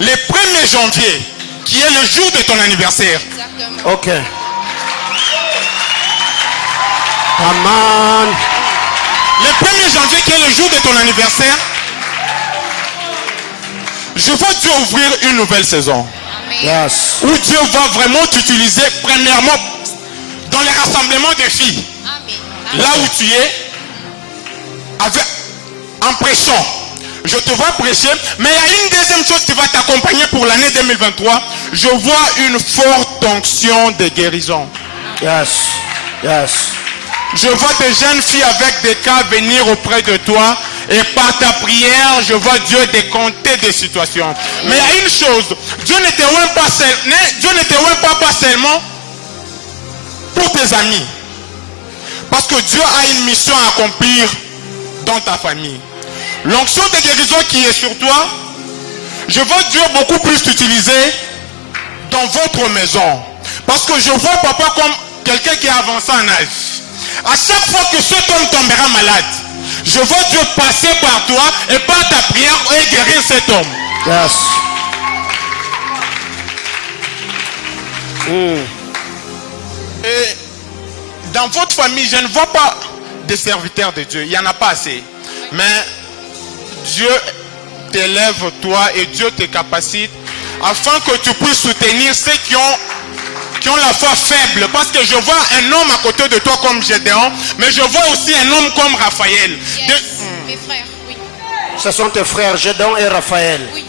Le 1er janvier, qui est le jour de ton anniversaire. Exactement. Ok. Amen. Le 1er janvier, qui est le jour de ton anniversaire, je vois Dieu ouvrir une nouvelle saison. Amen. Yes. Où Dieu va vraiment t'utiliser, premièrement, dans les rassemblement de filles. Amen. Là où tu es, en prêchant. Je te vois prêcher, mais il y a une deuxième chose qui va t'accompagner pour l'année 2023. Je vois une forte onction de guérison. Yes. Yes. Je vois des jeunes filles avec des cas venir auprès de toi. Et par ta prière, je vois Dieu décompter des situations. Mais il y a une chose. Dieu ne te voit pas seulement pour tes amis. Parce que Dieu a une mission à accomplir dans ta famille. L'onction de guérison qui est sur toi, je vois Dieu beaucoup plus t'utiliser dans votre maison. Parce que je vois papa comme quelqu'un qui est avancé en âge. À chaque fois que cet homme tombera malade, je vois Dieu passer par toi et par ta prière et guérir cet homme. Yes. Et dans votre famille, je ne vois pas de serviteurs de Dieu. Il n'y en a pas assez. Mais Dieu t'élève toi et Dieu te capacite afin que tu puisses soutenir ceux qui ont la foi faible. Parce que je vois un homme à côté de toi comme Gédéon, mais je vois aussi un homme comme Raphaël. Mes frères, oui. Ce sont tes frères Gédéon et Raphaël. Oui.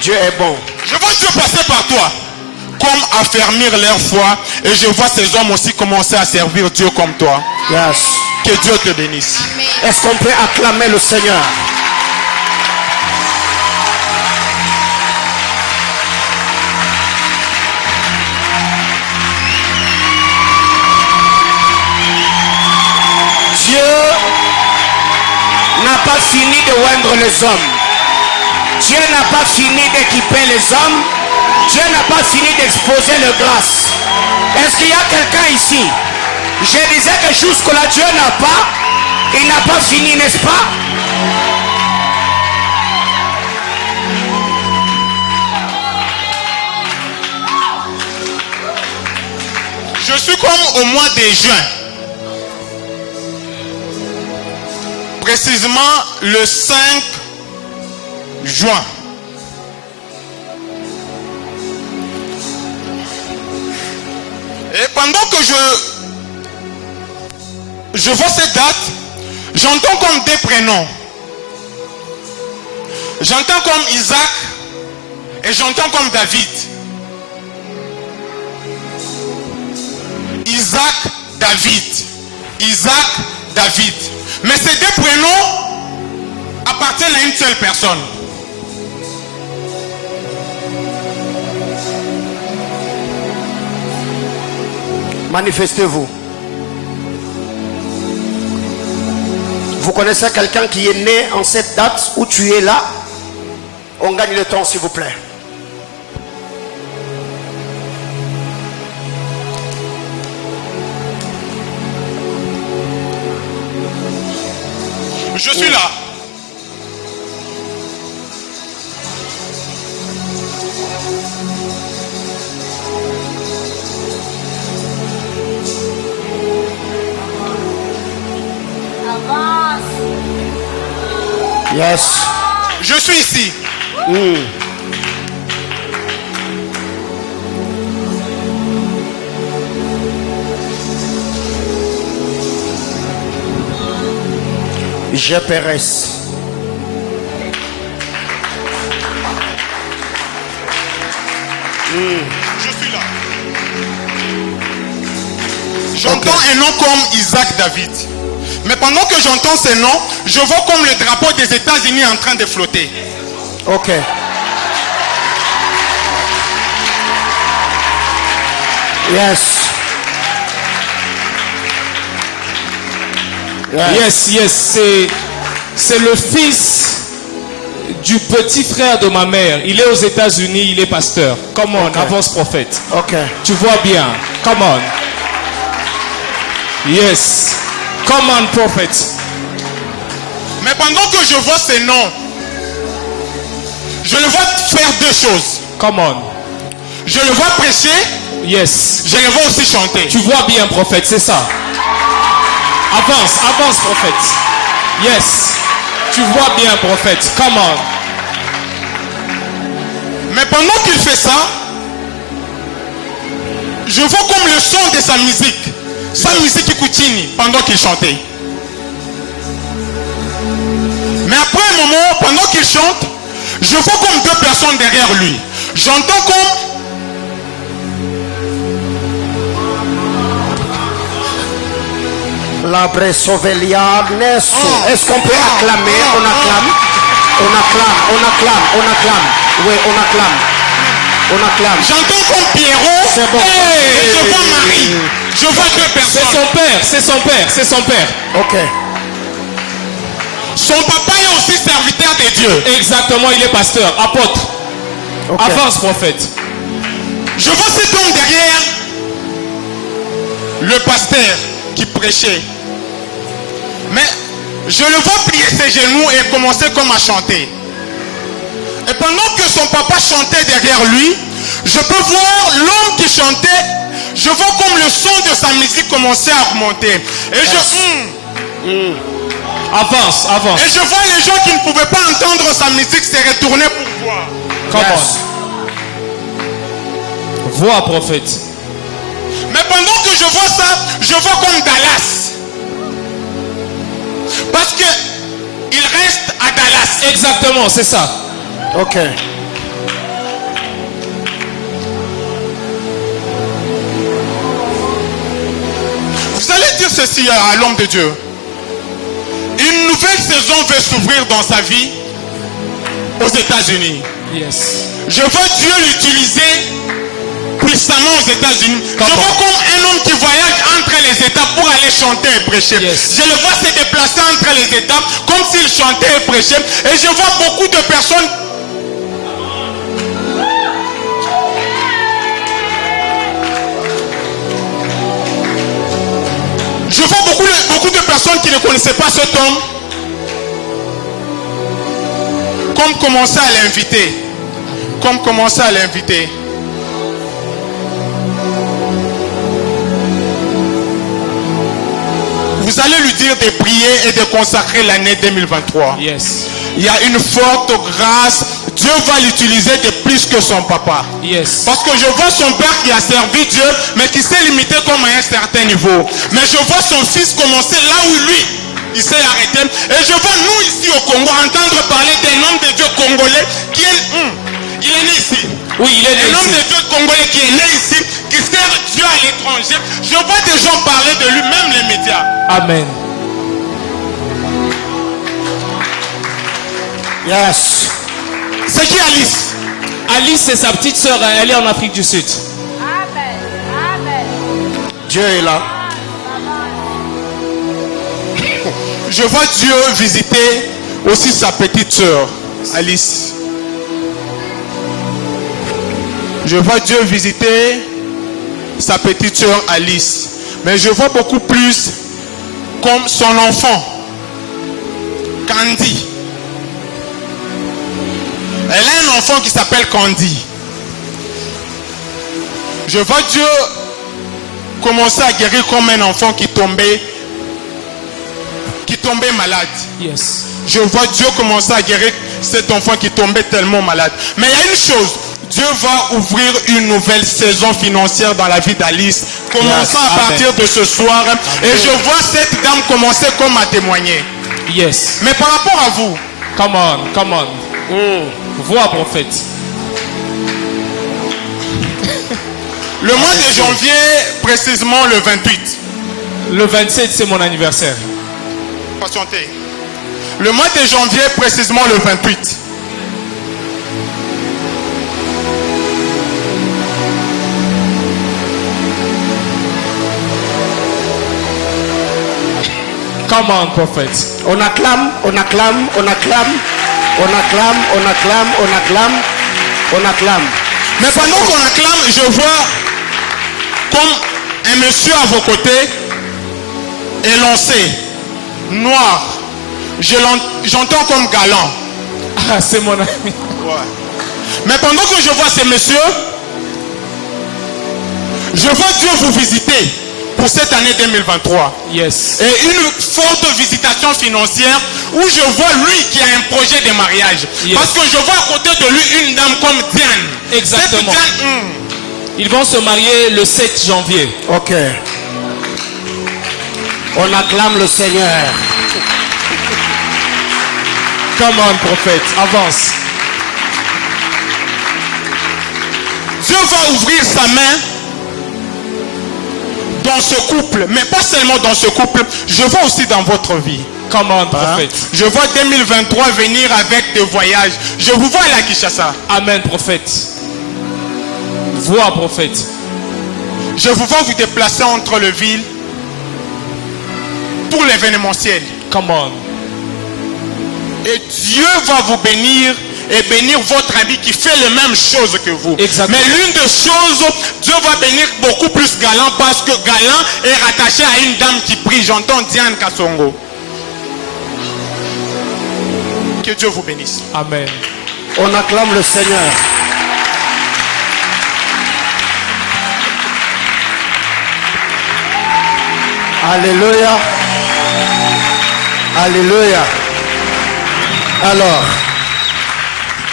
Dieu est bon. Je vois Dieu passer par toi, comme affermir leur foi. Et je vois ces hommes aussi commencer à servir Dieu comme toi. Yes. Que Dieu te bénisse. Amen. Est-ce qu'on peut acclamer le Seigneur? Dieu n'a pas fini de oindre les hommes. Dieu n'a pas fini d'équiper les hommes. Dieu n'a pas fini d'exposer le grâce. Est-ce qu'il y a quelqu'un ici? Je disais que jusque-là, Dieu n'a pas. Il n'a pas fini, n'est-ce pas? Je suis comme au mois de juin. Précisément le 5 juin. Et pendant que je vois cette date, j'entends comme des prénoms. J'entends comme Isaac et j'entends comme David. Isaac, David. Isaac, David. Mais ces deux prénoms appartiennent à une seule personne. Manifestez-vous. Vous connaissez quelqu'un qui est né en cette date où tu es là? On gagne le temps, s'il vous plaît. Je suis là. Yes. Je suis ici. Je Pérez. Je suis là. J'entends un nom comme Isaac David. Mais pendant que j'entends ce nom, je vois comme le drapeau des États-Unis en train de flotter. Ok. Yes. Yes, c'est le fils du petit frère de ma mère. Il est aux États-Unis, il est pasteur. Come on, avance prophète. Ok. Tu vois bien. Come on. Yes. Come on, prophète. Mais pendant que je vois ces noms, je le vois faire deux choses. Come on. Je le vois prêcher, Yes. je le vois aussi chanter. Tu vois bien, prophète, c'est ça. Avance, prophète. Yes. Tu vois bien, prophète. Come on. Mais pendant qu'il fait ça, je vois comme le son de sa musique Sa musique continue pendant qu'il chantait. Mais après un moment, pendant qu'il chante, je vois comme deux personnes derrière lui. J'entends comme... Labre Sovelia Nesso. Est-ce qu'on peut acclamer? On acclame. On acclame. On acclame. On acclame. Oui, on acclame. On acclame. J'entends comme Pierrot. C'est bon. Et je vois Marie. Je vois deux personnes. C'est son père, c'est son père, c'est son père. Ok. Son papa est aussi serviteur de Dieu. Exactement, il est pasteur, apôtre. Ok. Avance, prophète. Je vois cet homme derrière le pasteur qui prêchait. Mais je le vois plier ses genoux et commencer comme à chanter. Et pendant que son papa chantait derrière lui, je peux voir l'homme qui chantait. Je vois comme le son de sa musique commençait à augmenter. Et Avance, avance. et je vois les gens qui ne pouvaient pas entendre sa musique se retourner pour voir. Come on. Vois, prophète. Mais pendant que je vois ça, je vois comme Dallas. Parce que il reste à Dallas. Exactement, c'est ça. Ok. Vous allez dire ceci à l'homme de Dieu. Une nouvelle saison va s'ouvrir dans sa vie aux États-Unis. Yes. Je vois Dieu l'utiliser puissamment aux États-Unis. Je Comment? vois comme un homme qui voyage entre les États pour aller chanter et prêcher. Yes. Je le vois se déplacer entre les États comme s'il chantait et prêchait. Et je vois beaucoup de personnes. Je vois beaucoup de personnes qui ne connaissaient pas cet homme comme commencer à l'inviter. Comme commencer à l'inviter. Vous allez lui dire de prier et de consacrer l'année 2023. Yes. Il y a une forte grâce. Dieu va l'utiliser de plus que son papa. Yes. Parce que je vois son père qui a servi Dieu, mais qui s'est limité comme à un certain niveau. Mais je vois son fils commencer là où lui, il s'est arrêté. Et je vois nous ici au Congo entendre parler d'un homme de Dieu congolais qui est... il est né ici. Oui, il est né Un homme ici. de Dieu congolais qui est né ici, qui sert Dieu à l'étranger. Je vois des gens parler de lui, même les médias. Amen. Yes. C'est qui Alice? Alice, c'est sa petite sœur, elle est en Afrique du Sud. Dieu est là. Je vois Dieu visiter aussi sa petite sœur, Alice. Je vois Dieu visiter sa petite sœur, Alice. Mais je vois beaucoup plus comme son enfant, Candy. Elle a un enfant qui s'appelle Candy. Je vois Dieu commencer à guérir comme un enfant qui tombait malade. Yes. Je vois Dieu commencer à guérir cet enfant qui tombait tellement malade. Mais il y a une chose, Dieu va ouvrir une nouvelle saison financière dans la vie d'Alice, commençant à partir de ce soir. Et je vois cette dame commencer comme à témoigner. Yes. Mais par rapport à vous, Come on, come on. Vois, prophète. le mois de janvier, précisément le 28. Le 27, c'est mon anniversaire. Patientez. Le mois de janvier, précisément le 28. Come on, prophète. On acclame, on acclame, on acclame, on acclame, on acclame, on acclame, on acclame. Mais pendant qu'on acclame, je vois comme un monsieur à vos côtés élancé, noir. J'entends comme galant. Ah, c'est mon ami. Ouais. Mais pendant que je vois ces messieurs, je vois Dieu vous visiter pour cette année 2023. Yes. Et une forte visitation financière où je vois lui qui a un projet de mariage. Yes. Parce que je vois à côté de lui une dame comme Diane. Exactement. Cette Diane, Ils vont se marier le 7 janvier. Ok. On acclame le Seigneur. Come on, prophète, avance. Dieu va ouvrir sa main dans ce couple, mais pas seulement dans ce couple, je vois aussi dans votre vie. Come on, prophète. Je vois 2023 venir avec des voyages. Je vous vois à la Kinshasa. Amen, prophète. Vois, prophète. Je vous vois vous déplacer entre les villes pour l'événementiel. Come on. Et Dieu va vous bénir et bénir votre ami qui fait les mêmes choses que vous. Exactement. Mais l'une des choses, Dieu va bénir beaucoup plus Galant parce que Galant est rattaché à une dame qui prie. J'entends Diane Kassongo. Que Dieu vous bénisse. Amen. On acclame le Seigneur. Alléluia. Alléluia. Alors,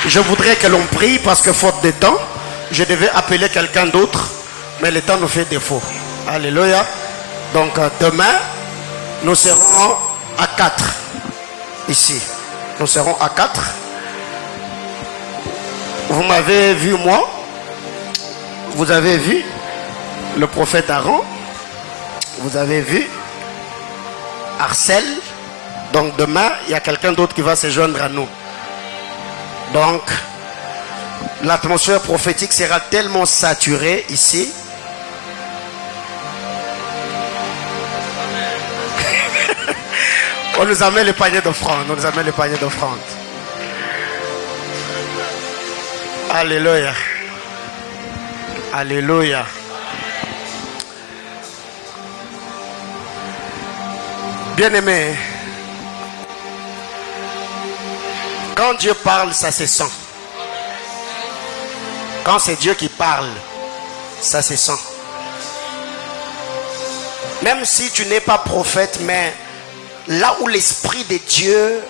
je voudrais que l'on prie parce que faute de temps, je devais appeler quelqu'un d'autre, mais le temps nous fait défaut. Alléluia. Donc demain, nous serons à 4 ici. Nous serons à 4. Vous m'avez vu moi. Vous avez vu le prophète Aaron. Vous avez vu Arcel. Donc demain, il y a quelqu'un d'autre qui va se joindre à nous. Donc, l'atmosphère prophétique sera tellement saturée ici. On nous amène les paniers d'offrande. On nous amène les paniers d'offrande. Alléluia. Alléluia. Bien-aimé, quand Dieu parle, ça se sent. Quand c'est Dieu qui parle, ça se sent. Même si tu n'es pas prophète, mais là où l'Esprit de Dieu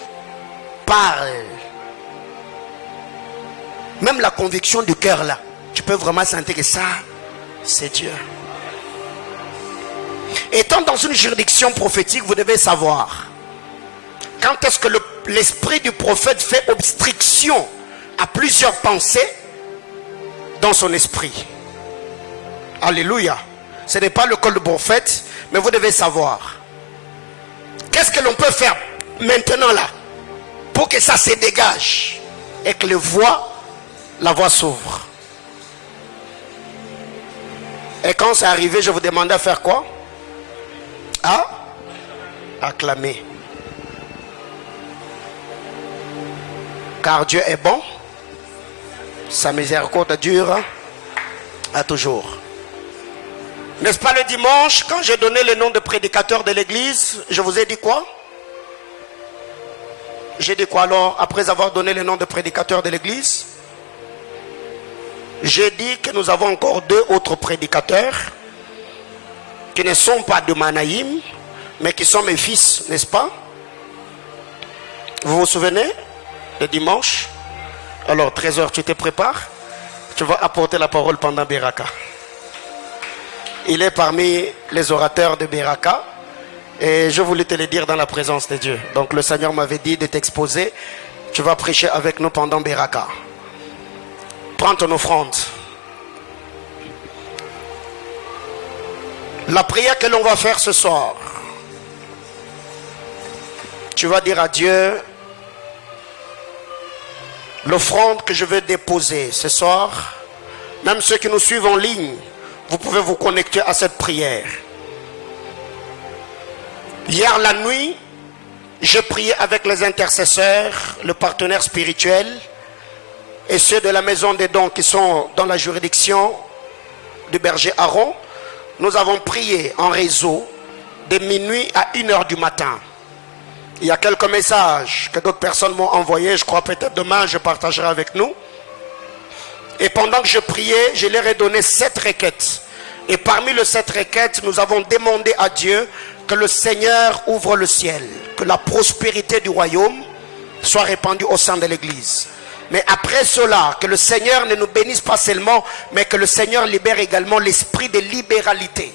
parle, même la conviction du cœur là, tu peux vraiment sentir que ça, c'est Dieu. Étant dans une juridiction prophétique, vous devez savoir quand est-ce que l'esprit du prophète fait obstruction à plusieurs pensées dans son esprit. Alléluia. Ce n'est pas le col du prophète, mais vous devez savoir. Qu'est-ce que l'on peut faire maintenant là pour que ça se dégage et que la voie s'ouvre. Et quand c'est arrivé, je vous demandais à faire quoi? À acclamer. Car Dieu est bon, sa miséricorde dure à toujours. N'est-ce pas le dimanche, quand j'ai donné le nom de prédicateur de l'église, je vous ai dit quoi? J'ai dit quoi alors, après avoir donné le nom de prédicateur de l'église? J'ai dit que nous avons encore 2 autres prédicateurs qui ne sont pas de Manaïm, mais qui sont mes fils, n'est-ce pas? Vous vous souvenez? Le dimanche? Alors, Trésor, tu te prépares? Tu vas apporter la parole pendant Beraka. Il est parmi les orateurs de Beraka. Et je voulais te le dire dans la présence de Dieu. Donc, le Seigneur m'avait dit de t'exposer. Tu vas prêcher avec nous pendant Beraka. Prends ton offrande. La prière que l'on va faire ce soir, tu vas dire à Dieu, l'offrande que je vais déposer ce soir, même ceux qui nous suivent en ligne, vous pouvez vous connecter à cette prière. Hier la nuit, j'ai prié avec les intercesseurs, le partenaire spirituel et ceux de la maison des dons qui sont dans la juridiction du berger Aaron. Nous avons prié en réseau de minuit à 1h du matin. Il y a quelques messages que d'autres personnes m'ont envoyés. Je crois peut-être demain je partagerai avec nous. Et pendant que je priais, je leur ai donné 7 requêtes. Et parmi les 7 requêtes, nous avons demandé à Dieu que le Seigneur ouvre le ciel, que la prospérité du royaume soit répandue au sein de l'église. Mais après cela, que le Seigneur ne nous bénisse pas seulement, mais que le Seigneur libère également l'esprit de libéralité.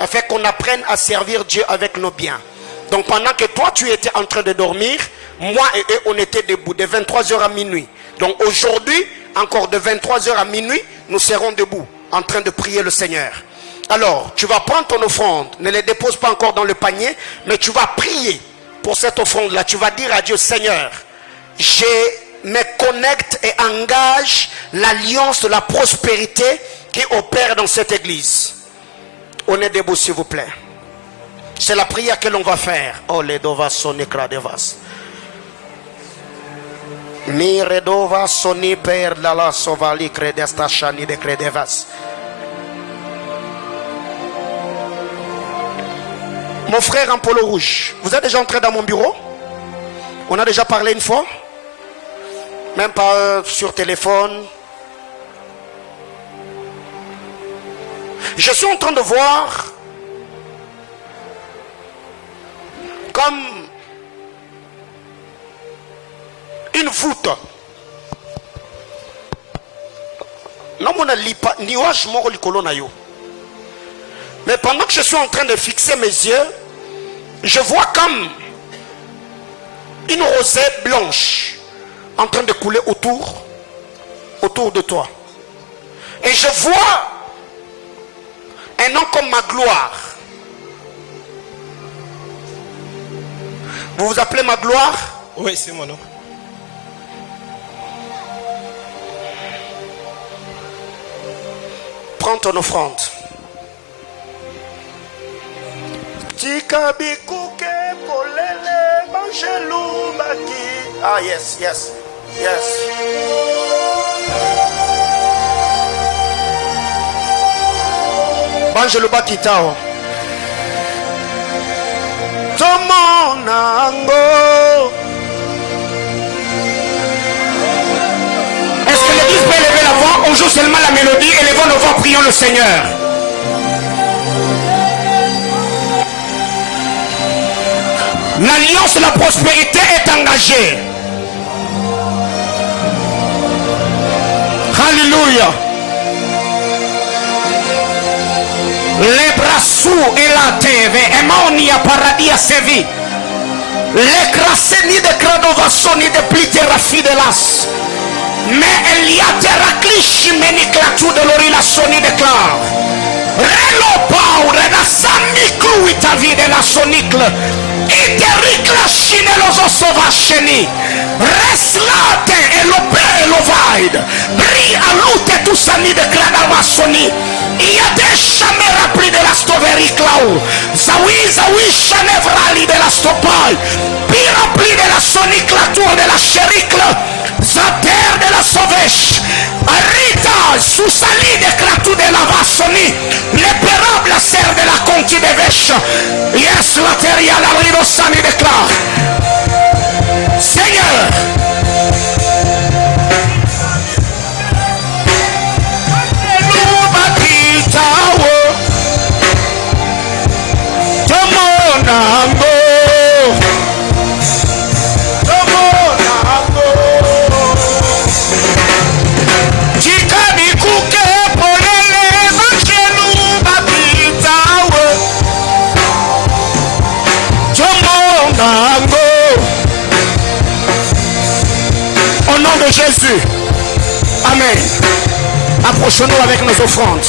afin qu'on apprenne à servir Dieu avec nos biens. Donc pendant que toi tu étais en train de dormir, moi et eux on était debout de 23h à minuit. Donc aujourd'hui, encore de 23h à minuit, nous serons debout en train de prier le Seigneur. Alors tu vas prendre ton offrande, ne les dépose pas encore dans le panier, mais tu vas prier pour cette offrande là. Tu vas dire à Dieu: Seigneur, je me connecte et engage l'alliance de la prospérité qui opère dans cette église. On est debout s'il vous plaît. C'est la prière que l'on va faire. Oh les dovas sonner cradevas. Miredova soni per la sovali credesta shani de credevas. Mon frère en polo rouge, vous êtes déjà entré dans mon bureau? On a déjà parlé une fois? Même pas sur téléphone? Je suis en train de voir comme une voûte. Non, mon alipa niwaj moko likolo na yo. Mais pendant que je suis en train de fixer mes yeux, je vois comme une rosée blanche en train de couler autour de toi. Et je vois un nom comme ma gloire. Vous vous appelez ma gloire? Oui, c'est mon nom. Prends ton offrande. Ah yes, yes, yes. Banjelo bakitao. Tomonango. Est-ce que l'église peut élever la voix? On joue seulement la mélodie. Élevons nos voix, prions le Seigneur. L'alliance de la prospérité est engagée. Alléluia. Les brassous et la TV, et maonia paradis à sévi. Les crassénis de cradovassoni de pliterafi de las. Mais il y a terraclichi meniclatu de l'orilasoni de clar. Relo paure da samiclu itavi de la sonicle. Itericla chineloso sovacheni. Reslate et l'opé et l'ovaide. Bri à l'outé tout sani de cladavasoni. Il y a des chamés remplis de la stoveri clau. Zawi chanevrali de la stopaille. Pi rempli de la sonique la tour de la chéricle. Zater de la sauvèche. Rita Sousali de Kratou de la Vassoni. L'épérable serre de la conti de Vèche. Yes, la terre à la rido sani déclare. Seigneur. Au nom de Jésus. Amen. Approchons-nous avec nos offrandes.